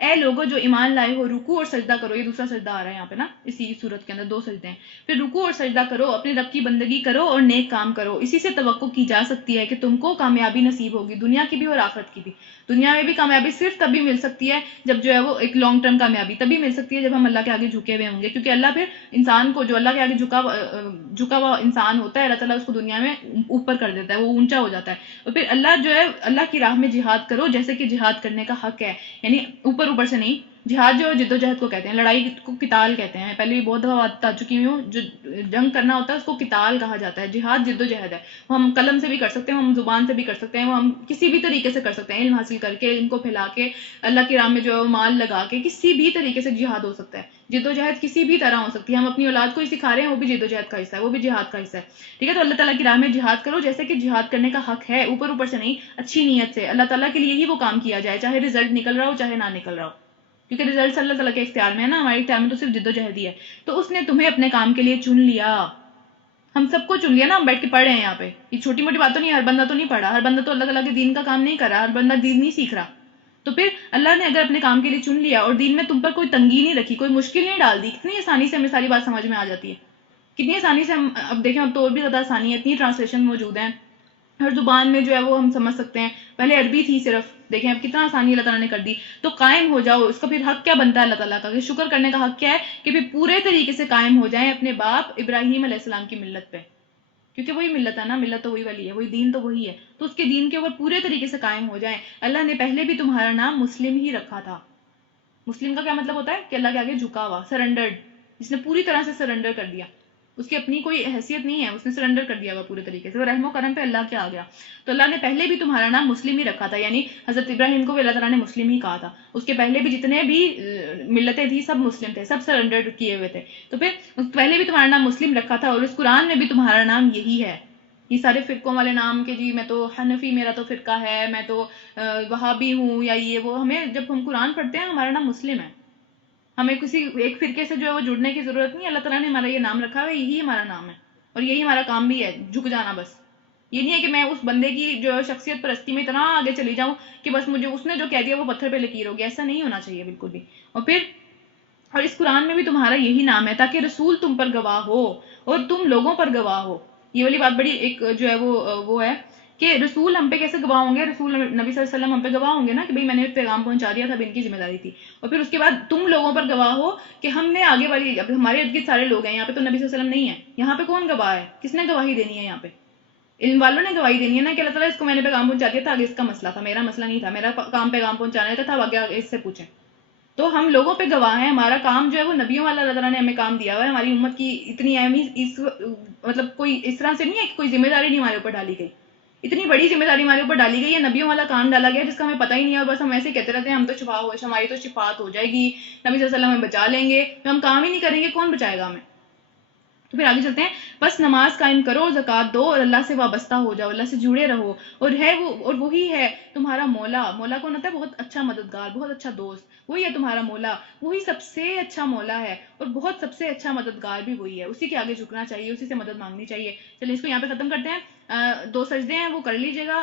اے لوگوں جو ایمان لائے ہو، رکوع اور سجدہ کرو. یہ دوسرا سجدہ آ رہا ہے یہاں پہ نا، اسی صورت کے اندر 2 سجدے ہیں. پھر رکوع اور سجدہ کرو، اپنے رب کی بندگی کرو اور نیک کام کرو. اسی سے توقع کی جا سکتی ہے کہ تم کو کامیابی نصیب ہوگی، دنیا کی بھی اور آخرت کی بھی. دنیا میں بھی کامیابی صرف تبھی مل سکتی ہے جب جو ہے وہ ایک لانگ ٹرم کامیابی تبھی مل سکتی ہے جب ہم اللہ کے آگے جھکے ہوئے ہوں گے. کیونکہ اللہ پھر انسان کو، جو اللہ کے آگے جھکا ہوا انسان ہوتا ہے، اللہ تعالیٰ اس کو دنیا میں اوپر کر دیتا ہے، وہ اونچا ہو جاتا ہے. اور پھر اللہ جو ہے اللہ کی راہ میں جہاد کرو جیسے کہ جہاد کرنے کا حق ہے، یعنی اوپر سے نہیں، جہاد جو جد و جہد کو کہتے ہیں، لڑائی کو قتال کہتے ہیں، پہلے بھی بہت دفعہ بتا چکی ہوں، جو جنگ کرنا ہوتا ہے اس کو قتال کہا جاتا ہے، جہاد جد و جہد ہے، وہ ہم قلم سے بھی کر سکتے ہیں، وہ ہم زبان سے بھی کر سکتے ہیں، وہ ہم کسی بھی طریقے سے کر سکتے ہیں، علم حاصل کر کے، علم کو پھیلا کے، اللہ کی راہ میں جو ہے وہ مال لگا کے، کسی بھی طریقے سے جہاد ہو سکتا ہے، جد و جہد کسی بھی طرح ہو سکتی ہے، ہم اپنی اولاد کو ہی سکھا رہے ہیں، وہ بھی جد و جہد کا حصہ ہے، وہ بھی جہاد کا حصہ ہے، ٹھیک ہے؟ تو اللہ تعالیٰ کی راہ میں جہاد کرو، جیسے کہ جہاد کرنے کا حق ہے، اوپر اوپر سے نہیں، اچھی نیت سے، اللہ تعالیٰ کے لیے ہی وہ کام کیا جائے، چاہے رزلٹ نکل رہا ہو چاہے نہ نکل رہا ہو، کیونکہ رزلٹ اللہ تعالیٰ کے اختیار میں ہے نا، ہمارے اختیار میں تو صرف جد و جہد ہی ہے۔ تو اس نے تمہیں اپنے کام کے لیے چن لیا، ہم سب کو چن لیا نا، ہم بیٹھ کے پڑھ رہے ہیں یہاں پہ، یہ چھوٹی موٹی بات تو نہیں ہے، ہر بندہ تو نہیں پڑھا، ہر بندہ تو اللہ تعالیٰ کے دین کا کام نہیں کر رہا، ہر بندہ دین نہیں سیکھ رہا، تو پھر اللہ نے اگر اپنے کام کے لیے چن لیا اور دین میں تم پر کوئی تنگی نہیں رکھی، کوئی مشکل نہیں ڈال دی، کتنی آسانی سے ہمیں ساری بات سمجھ میں آ جاتی ہے، کتنی آسانی سے ہم اب دیکھیں، اب تو اور بھی زیادہ آسانی ہے، اتنی ٹرانسلیشن موجود ہیں، ہر زبان میں جو ہے وہ ہم سمجھ سکتے ہیں، پہلے عربی تھی صرف، دیکھیں اب کتنا آسانی اللہ تعالیٰ نے کر دی، تو قائم ہو جاؤ، اس کا پھر حق کیا بنتا ہے اللہ تعالیٰ کا، کہ شکر کرنے کا حق کیا ہے، کہ پھر پورے طریقے سے قائم ہو جائیں اپنے باپ ابراہیم علیہ السلام کی ملت پہ، کیونکہ وہی ملت ہے نا، ملت تو وہی والی ہے، وہی دین تو وہی ہے، تو اس کے دین کے اوپر پورے طریقے سے قائم ہو جائیں۔ اللہ نے پہلے بھی تمہارا نام مسلم ہی رکھا تھا، مسلم کا کیا مطلب ہوتا ہے، کہ اللہ کے آگے جھکا ہوا، سرنڈرڈ، جس نے پوری طرح سے سرنڈر کر دیا، اس کی اپنی کوئی حیثیت نہیں ہے، اس نے سرنڈر کر دیا ہوا پورے طریقے سے، وہ رحم و کرم پہ اللہ کے آ گیا، تو اللہ نے پہلے بھی تمہارا نام مسلم ہی رکھا تھا، یعنی حضرت ابراہیم کو بھی اللہ تعالیٰ نے مسلم ہی کہا تھا، اس کے پہلے بھی جتنے بھی ملتیں تھیں سب مسلم تھے، سب سرنڈر کیے ہوئے تھے، تو پھر پہلے بھی تمہارا نام مسلم رکھا تھا، اور اس قرآن میں بھی تمہارا نام یہی ہے، یہ سارے فرقوں والے نام کہ جی میں تو حنفی، میرا تو فرقہ ہے، میں تو وہابی ہوں، یا یہ وہ، ہمیں جب ہم قرآن پڑھتے ہیں ہمارا نام مسلم ہے، ہمیں کسی ایک فرقے سے جو ہے وہ جڑنے کی ضرورت نہیں ہے، اللہ تعالیٰ نے ہمارا یہ نام رکھا ہے، یہی ہمارا نام ہے، اور یہی ہمارا کام بھی ہے، جھک جانا بس، یہ نہیں ہے کہ میں اس بندے کی جو شخصیت پرستی میں اتنا آگے چلی جاؤں کہ بس مجھے اس نے جو کہہ دیا وہ پتھر پہ لکیر ہو گیا، ایسا نہیں ہونا چاہیے بالکل بھی، اور اس قرآن میں بھی تمہارا یہی نام ہے تاکہ رسول تم پر گواہ ہو اور تم لوگوں پر گواہ ہو، یہ والی بات بڑی ایک جو ہے وہ ہے کہ رسول ہم پہ کیسے گواہ ہوں گے، رسول نبی صلی اللہ علیہ وسلم ہم پہ گواہ ہوں گے نا، کہ بھئی میں نے پیغام پہنچا دیا تھا، اب ان کی ذمہ داری تھی، اور پھر اس کے بعد تم لوگوں پر گواہ ہو کہ ہم نے آگے والی، اب ہمارے ارد گرد سارے لوگ ہیں، یہاں پہ تو نبی صلی اللہ علیہ وسلم نہیں ہے، یہاں پہ کون گواہ ہے، کس نے گواہی دینی ہے، یہاں پہ علم والوں نے گواہی دینی ہے نا، کہ اللہ تعالیٰ اس کو میں نے پیغام پہنچا دیا تھا، آگے اس کا مسئلہ تھا، میرا مسئلہ نہیں تھا، میرا کام پیغام پہنچانے کا تھا، آگے اس سے پوچھیں، تو ہم لوگوں پہ گواہ ہیں، ہمارا کام جو ہے وہ نبیوں والا اللہ تعالیٰ نے ہمیں کام دیا ہوا ہے، ہماری امت کی اتنی اہمیت اس مطلب کوئی اس طرح سے نہیں ہے کہ کوئی ذمہ داری نہیں ہمارے اوپر ڈالی گئی، اتنی بڑی ذمہ داری ہمارے اوپر ڈالی گئی ہے، نبیوں والا کام ڈالا گیا جس کا ہمیں پتہ ہی نہیں ہے، اور بس ہم ایسے کہتے رہتے ہیں ہم تو شفا ہوئے، ہماری تو شفاعت ہو جائے گی، نبی صلی اللہ علیہ وسلم ہمیں بچا لیں گے، تو ہم کام ہی نہیں کریں گے، کون بچائے گا ہمیں؟ تو پھر آگے چلتے ہیں، بس نماز قائم کرو، زکوٰۃ دو، اور اللہ سے وابستہ ہو جاؤ، اللہ سے جڑے رہو، اور ہے وہ، اور وہی ہے تمہارا مولا، مولا کون ہوتا ہے؟ بہت اچھا مددگار، بہت اچھا دوست، وہی ہے تمہارا مولا، وہی سب سے اچھا مولا ہے، اور بہت سب سے اچھا مددگار بھی وہی ہے، اسی کے آگے جھکنا چاہیے، اسی سے مدد مانگنی چاہیے۔ چلیے اس کو یہاں پہ ختم کرتے ہیں، 2 سجدے ہیں وہ کر لیجیے گا۔